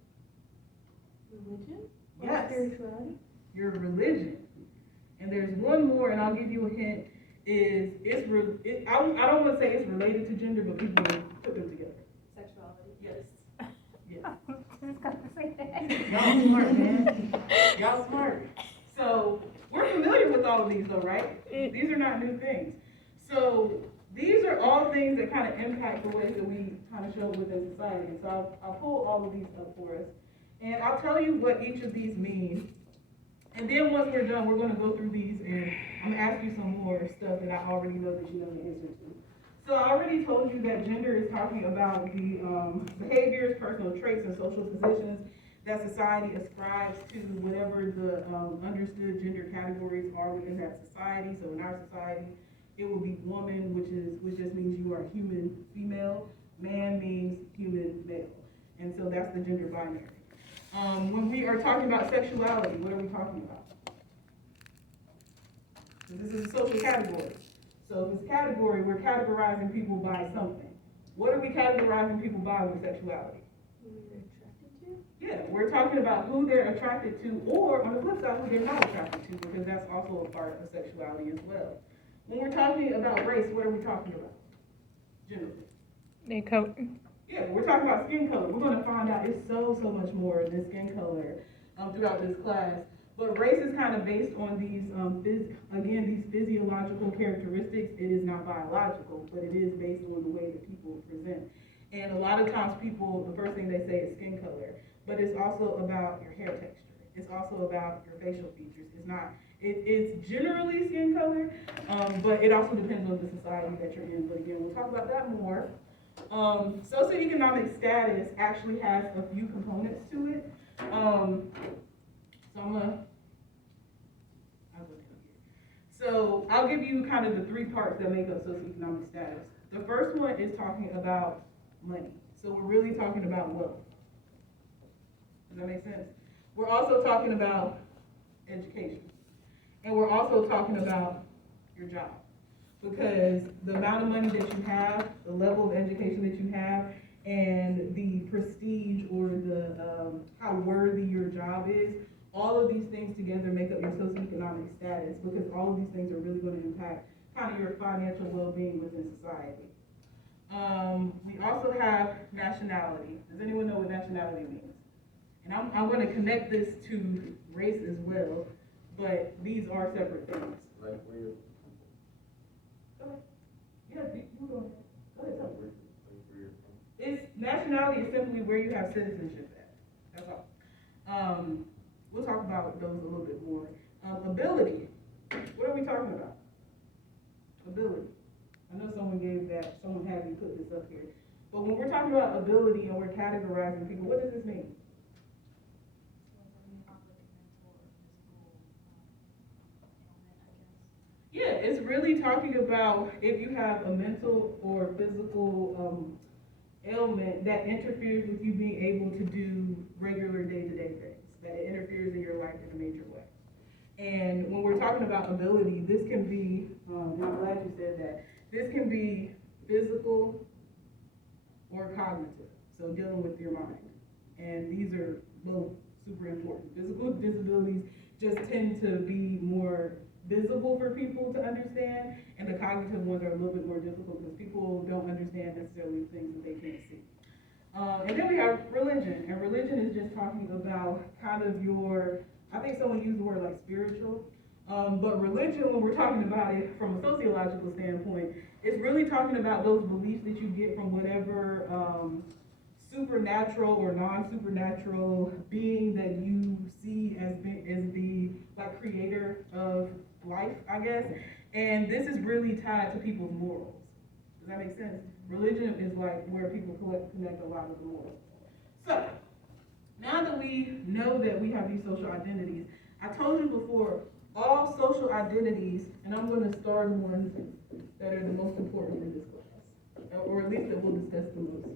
Religion? Yes. Spirituality? Your religion. And there's one more, and I'll give you a hint, I don't want to say it's related to gender, but people put them together. Sexuality? Yes. Yes. Just got to say that. Y'all smart, man. Y'all smart. So we're familiar with all of these though, right? These are not new things. So these are all things that kind of impact the ways that we kind of show up within society. And so I'll pull all of these up for us. And I'll tell you what each of these mean. And then once we're done, we're going to go through these and I'm going to ask you some more stuff that I already know that you know the answer to. So I already told you that gender is talking about the behaviors, personal traits, and social positions that society ascribes to whatever the understood gender categories are within that society. So in our society, it will be woman, which just means you are human female. Man means human male. And so that's the gender binary. When we are talking about sexuality, what are we talking about? This is a social category. So if it's a category, we're categorizing people by something. What are we categorizing people by with sexuality? Who you're attracted to? Yeah, we're talking about who they're attracted to, or on the flip side, who they're not attracted to, because that's also a part of sexuality as well. When we're talking about race, what are we talking about? Generally. They coat. Yeah, we're talking about skin color. We're going to find out it's so much more than skin color throughout this class. But race is kind of based on these, these physiological characteristics. It is not biological, but it is based on the way that people present. And a lot of times people, the first thing they say is skin color, but it's also about your hair texture. It's also about your facial features. It's generally skin color, but it also depends on the society that you're in. But again, we'll talk about that more. Socioeconomic status actually has a few components to it. So I'll give you kind of the 3 parts that make up socioeconomic status. The first one is talking about money. So we're really talking about wealth. Does that make sense? We're also talking about education. And we're also talking about your job. Because the amount of money that you have, the level of education that you have, and the prestige or the how worthy your job is, all of these things together make up your socioeconomic status, because all of these things are really going to impact kind of your financial well-being within society. We also have nationality. Does anyone know what nationality means? And I'm going to connect this to race as well, but these are separate things. Like where you're Go ahead. Yeah, you go ahead. Go ahead, tell me. where you're from. It's nationality is simply where you have citizenship at. That's all. We'll talk about those a little bit more. Ability. What are we talking about? Ability. I know someone had me put this up here. But when we're talking about ability and we're categorizing people, what does this mean? Yeah, it's really talking about if you have a mental or physical ailment that interferes with you being able to do regular day-to-day things, that it interferes in your life in a major way. And when we're talking about ability, this can be, and I'm glad you said that, this can be physical or cognitive, so dealing with your mind. And these are both super important. Physical disabilities just tend to be more visible for people to understand, and the cognitive ones are a little bit more difficult because people don't understand necessarily things that they can't see. And then we have religion, and religion is just talking about kind of your, I think someone used the word like spiritual, but religion, when we're talking about it from a sociological standpoint, it's really talking about those beliefs that you get from whatever supernatural or non-supernatural being that you see as the like creator of life, I guess. And this is really tied to people's morals. Does that make sense? Religion is like where people connect a lot of the morals. So, now that we know that we have these social identities, I told you before, all social identities, and I'm going to start the ones that are the most important in this class, or at least that we'll discuss the most.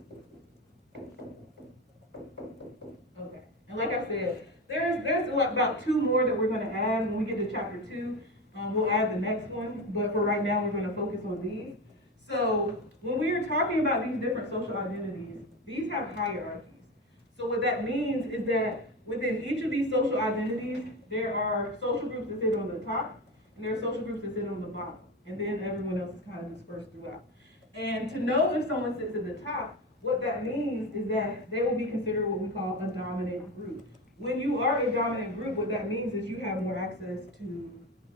Okay, and like I said, there's about two more that we're going to add when we get to chapter 2. We'll add the next one, but for right now, we're going to focus on these. So when we are talking about these different social identities, these have hierarchies. So what that means is that within each of these social identities, there are social groups that sit on the top, and there are social groups that sit on the bottom, and then everyone else is kind of dispersed throughout. And to know if someone sits at the top, what that means is that they will be considered what we call a dominant group. When you are a dominant group, what that means is you have more access to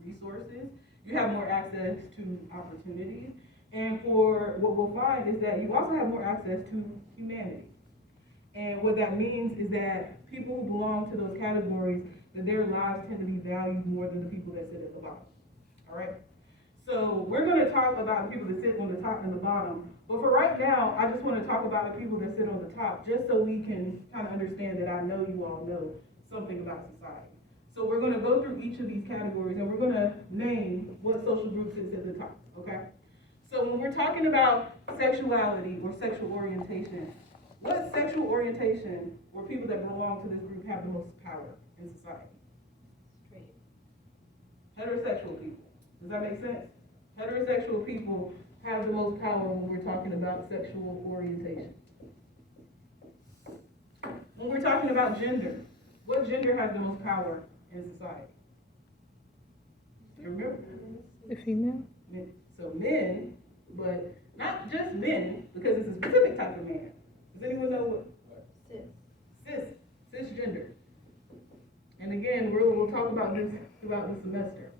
resources, you have more access to opportunities, and for what we'll find is that you also have more access to humanity. And what that means is that people who belong to those categories, that their lives tend to be valued more than the people that sit at the bottom. All right? So we're going to talk about the people that sit on the top and the bottom. But for right now, I just want to talk about the people that sit on the top, just so we can kind of understand that I know you all know something about society. So we're going to go through each of these categories, and we're going to name what social group sits at the top, okay? So when we're talking about sexuality or sexual orientation, what sexual orientation or people that belong to this group have the most power in society? Straight. Heterosexual people. Does that make sense? Heterosexual people have the most power when we're talking about sexual orientation. When we're talking about gender, what gender has the most power in society? Remember? The female? So men, but not just men, because it's a specific type of man. Does anyone know what? Cisgender. And again, we'll talk about this throughout the semester.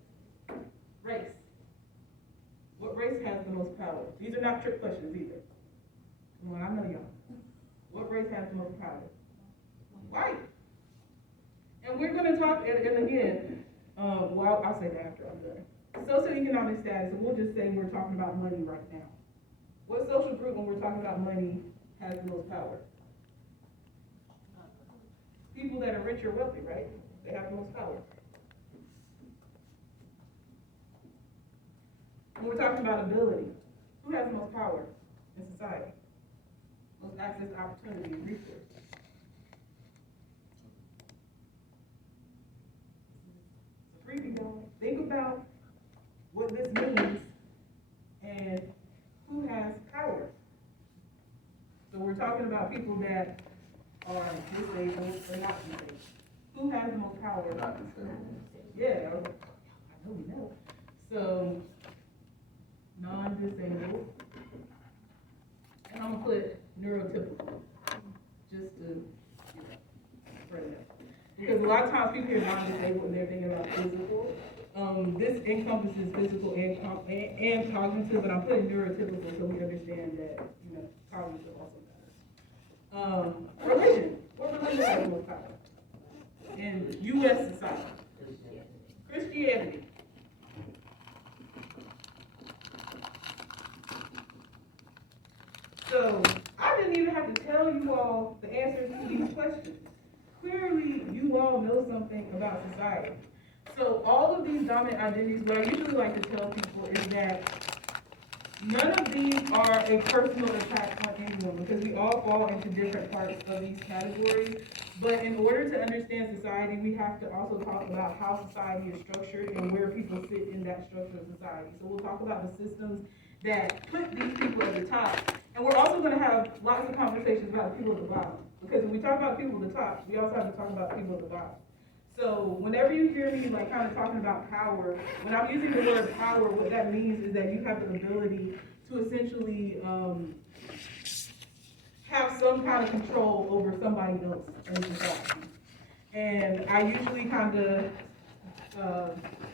Race. What race has the most power? These are not trick questions either. Come on, I know y'all. What race has the most power? White. And we're going to talk, and again, well, I'll say that after I'm done. Socioeconomic status, and we'll just say we're talking about money right now. What social group, when we're talking about money, has the most power? People that are rich or wealthy, right? They have the most power. When we're talking about ability, who has the most power in society? Most access to opportunity and resources? It's a freebie, y'all. Think about what this means and who has power. So we're talking about people that are disabled or not disabled. Who has the most power? Not disabled. Yeah, I know we know. So, non-disabled, and I'm gonna put neurotypical, just to, spread it out. Because a lot of times people hear non-disabled and they're thinking about physical. This encompasses physical and cognitive, but I'm putting neurotypical so we understand that, cognitive also matters. Religion. What religion has the most power in U.S. society? Christianity. So, I didn't even have to tell you all the answers to these questions. Clearly, you all know something about society. So, all of these dominant identities, what I usually like to tell people is that none of these are a personal attack on anyone because we all fall into different parts of these categories. But in order to understand society, we have to also talk about how society is structured and where people sit in that structure of society. So we'll talk about the systems that put these people at the top. And we're also going to have lots of conversations about the people at the bottom. Because when we talk about people at the top, we also have to talk about people at the bottom. So whenever you hear me kind of talking about power, when I'm using the word power, what that means is that you have the ability to essentially have some kind of control over somebody else in society. And I usually kind of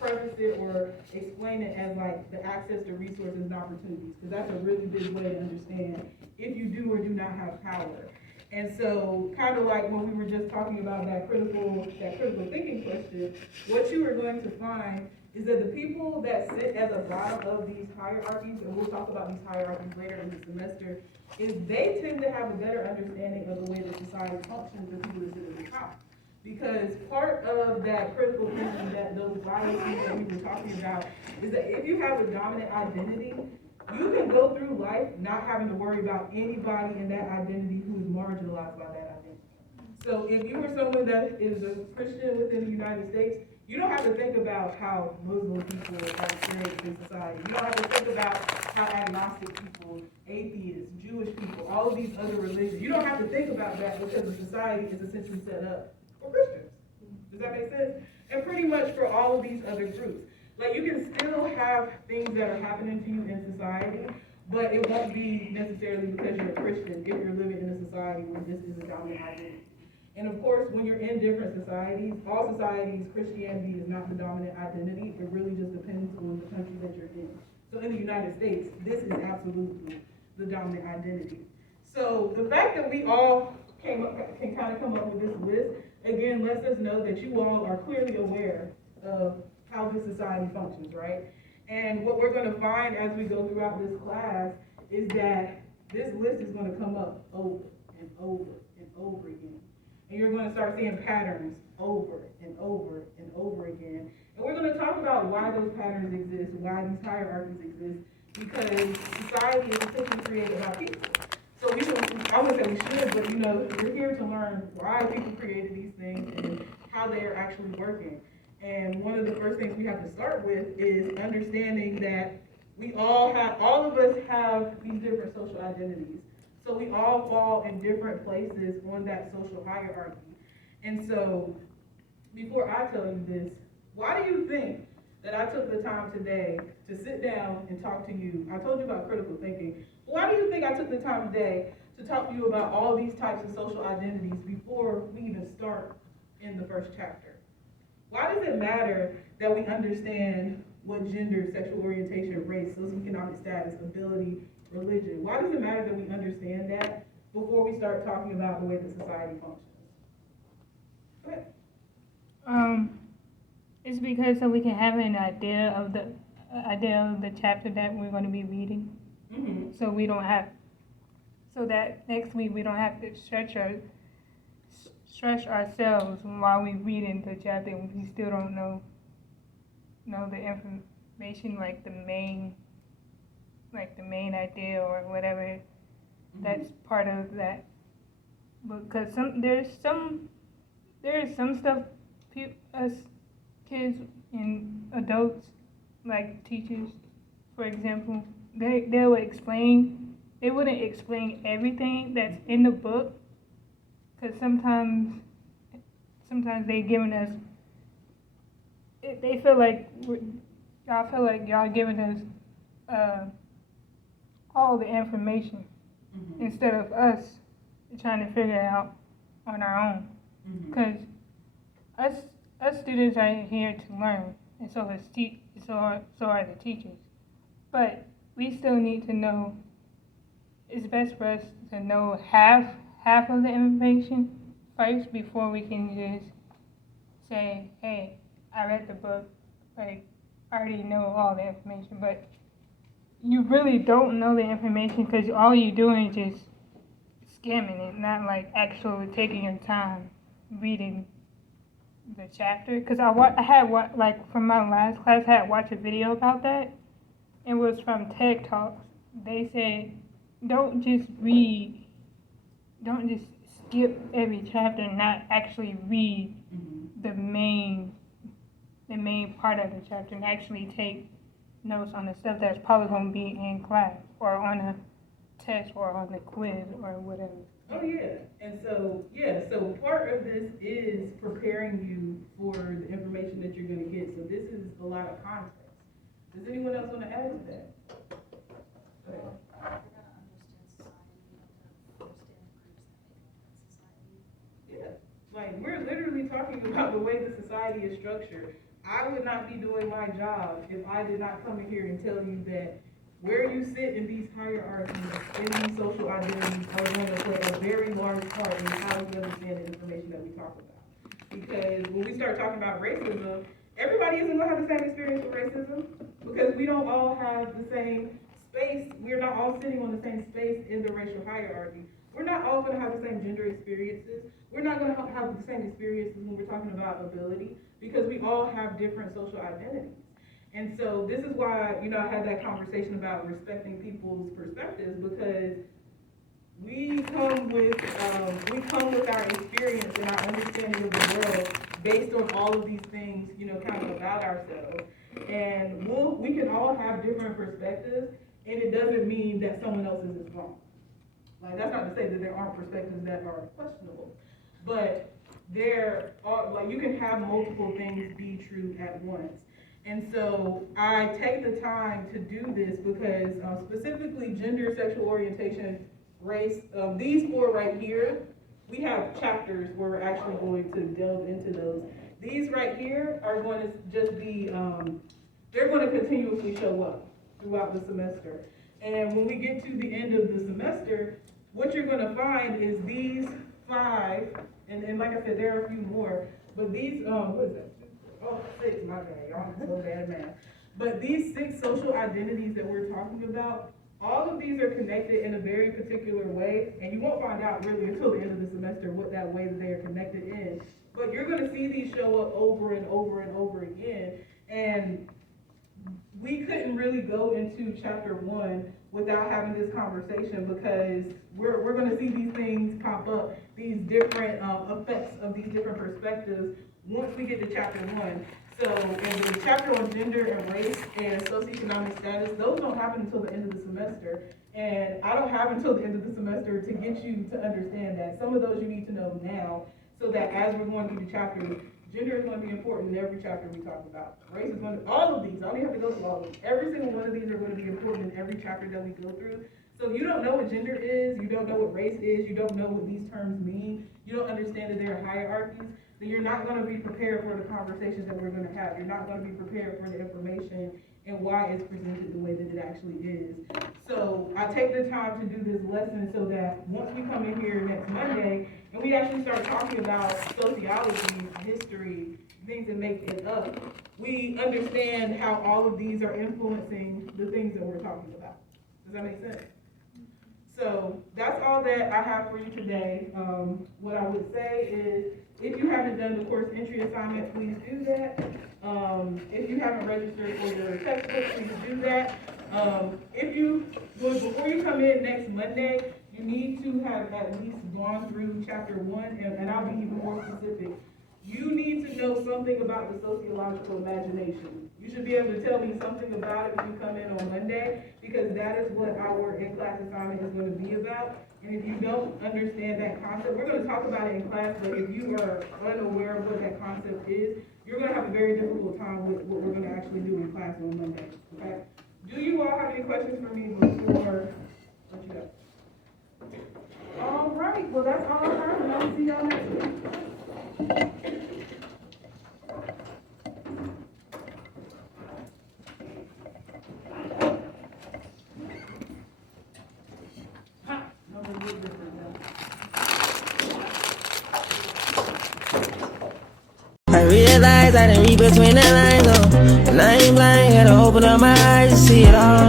preface it or explain it as like the access to resources and opportunities, because that's a really big way to understand if you do or do not have power. And so, kind of like when we were just talking about that critical thinking question, what you are going to find is that the people that sit at the bottom of these hierarchies, and we'll talk about these hierarchies later in the semester, is they tend to have a better understanding of the way that society functions than people that sit at the top. Because part of that critical thinking, that those biases that we were talking about, is that if you have a dominant identity, you can go through life not having to worry about anybody in that identity who is marginalized by that identity. So if you are someone that is a Christian within the United States, you don't have to think about how Muslim people are experienced in society. You don't have to think about how agnostic people, atheists, Jewish people, all of these other religions, you don't have to think about that because the society is essentially set up for Christians. Does that make sense? And pretty much for all of these other groups. Like, you can still have things that are happening to you in society, but it won't be necessarily because you're a Christian if you're living in a society where this is a dominant identity. And of course, when you're in different societies, all societies, Christianity is not the dominant identity. It really just depends on the country that you're in. So in the United States, this is absolutely the dominant identity. So the fact that we all can kind of come up with this list, again, lets us know that you all are clearly aware of how this society functions, right? And what we're going to find as we go throughout this class is that this list is going to come up over and over and over again. And you're going to start seeing patterns over and over and over again. And we're going to talk about why those patterns exist, why these hierarchies exist, because society is essentially created by people. So I wouldn't say we should, but we're here to learn why people created these things and how they are actually working. And one of the first things we have to start with is understanding that all of us have these different social identities. So we all fall in different places on that social hierarchy. And so, before I tell you this, why do you think that I took the time today to sit down and talk to you? I told you about critical thinking. Why do you think I took the time today to talk to you about all these types of social identities before we even start in the first chapter? Why does it matter that we understand what gender, sexual orientation, race, socioeconomic status, ability, religion? Why does it matter that we understand that before we start talking about the way that society functions? Go ahead. It's because so we can have an idea of the chapter that we're going to be reading. Mm-hmm. So that next week we don't have to stretch ourselves while we reading the chapter and we still don't know the information, like the main like the main idea or whatever that's part of that. Because there's some stuff us kids and adults, like teachers, for example, they would explain. They wouldn't explain everything that's in the book, because sometimes they giving us. They feel like y'all feel like y'all giving us all the information instead of us trying to figure it out on our own. Because us students are here to learn, and so are the teachers. But we still need to know. It's best for us to know half of the information first before we can just say, "Hey, I read the book. Like, I already know all the information." But you really don't know the information because all you're doing is just skimming it, not like actually taking your time reading the chapter. Because I had like from my last class, I had watched a video about that. It was from TED Talks. They said, don't just skip every chapter and not actually read the main part of the chapter, and actually take notes on the stuff that's probably going to be in class or on a test or on the quiz or whatever. Oh yeah, and so part of this is preparing you for the information that you're going to get. So this is a lot of context. Does anyone else want to add to that? Go ahead. If you're gonna understand society, you have to understand the groups that make up that society. Yeah, like we're literally talking about the way the society is structured. I would not be doing my job if I did not come in here and tell you that where you sit in these hierarchies, in these social identities, are going to play a very large part in how we understand the information that we talk about. Because when we start talking about racism, everybody isn't going to have the same experience with racism, because we don't all have the same space. We're not all sitting on the same space in the racial hierarchy. We're not all going to have the same gender experiences. We're not going to have the same experiences when we're talking about ability, because we all have different social identities. And so this is why, I had that conversation about respecting people's perspectives, because we come with our experience and our understanding of the world based on all of these things, kind of about ourselves. And we can all have different perspectives, and it doesn't mean that someone else's is wrong. Like, that's not to say that there aren't perspectives that are questionable, but there are, like, you can have multiple things be true at once. And so I take the time to do this because specifically gender, sexual orientation, race, these four right here, we have chapters where we're actually going to delve into those. These right here are going to just be, they're going to continuously show up throughout the semester. And when we get to the end of the semester, what you're going to find is these 5, and like I said, there are a few more, but these, what is that? Oh, 6, my bad, y'all, I'm so bad at math. But these 6 social identities that we're talking about, all of these are connected in a very particular way, and you won't find out really until the end of the semester what that way that they are connected is. But you're going to see these show up over and over and over again, and we couldn't really go into chapter 1 without having this conversation, because we're going to see these things pop up, these different effects of these different perspectives once we get to chapter 1. So in the chapter on gender and race and socioeconomic status, those don't happen until the end of the semester. And I don't have until the end of the semester to get you to understand that. Some of those you need to know now, so that as we're going through the chapters, gender is going to be important in every chapter we talk about. Race is going to, all of these, I don't even have to go through all of these. Every single one of these are going to be important in every chapter that we go through. So if you don't know what gender is, you don't know what race is, you don't know what these terms mean, you don't understand that there are hierarchies, then you're not going to be prepared for the conversations that we're going to have. You're not going to be prepared for the information and why it's presented the way that it actually is. So I take the time to do this lesson so that once we come in here next Monday and we actually start talking about sociology, history, things that make it up, we understand how all of these are influencing the things that we're talking about. Does that make sense? So that's all that I have for you today. What I would say is, if you haven't done the course entry assignment, please do that. If you haven't registered for your textbook, please do that. Before you come in next Monday, you need to have at least gone through chapter 1, and I'll be even more specific. You need to know something about the sociological imagination. You should be able to tell me something about it when you come in on Monday, because that is what our in-class assignment is going to be about. And if you don't understand that concept, we're going to talk about it in class, but if you are unaware of what that concept is, you're going to have a very difficult time with what we're going to actually do in class on Monday, okay? Do you all have any questions for me before I let you go? All right, well, that's all I have, and I'll see y'all next week. I realize I didn't read between the lines, oh. And I ain't blind, had to open up my eyes to see it all.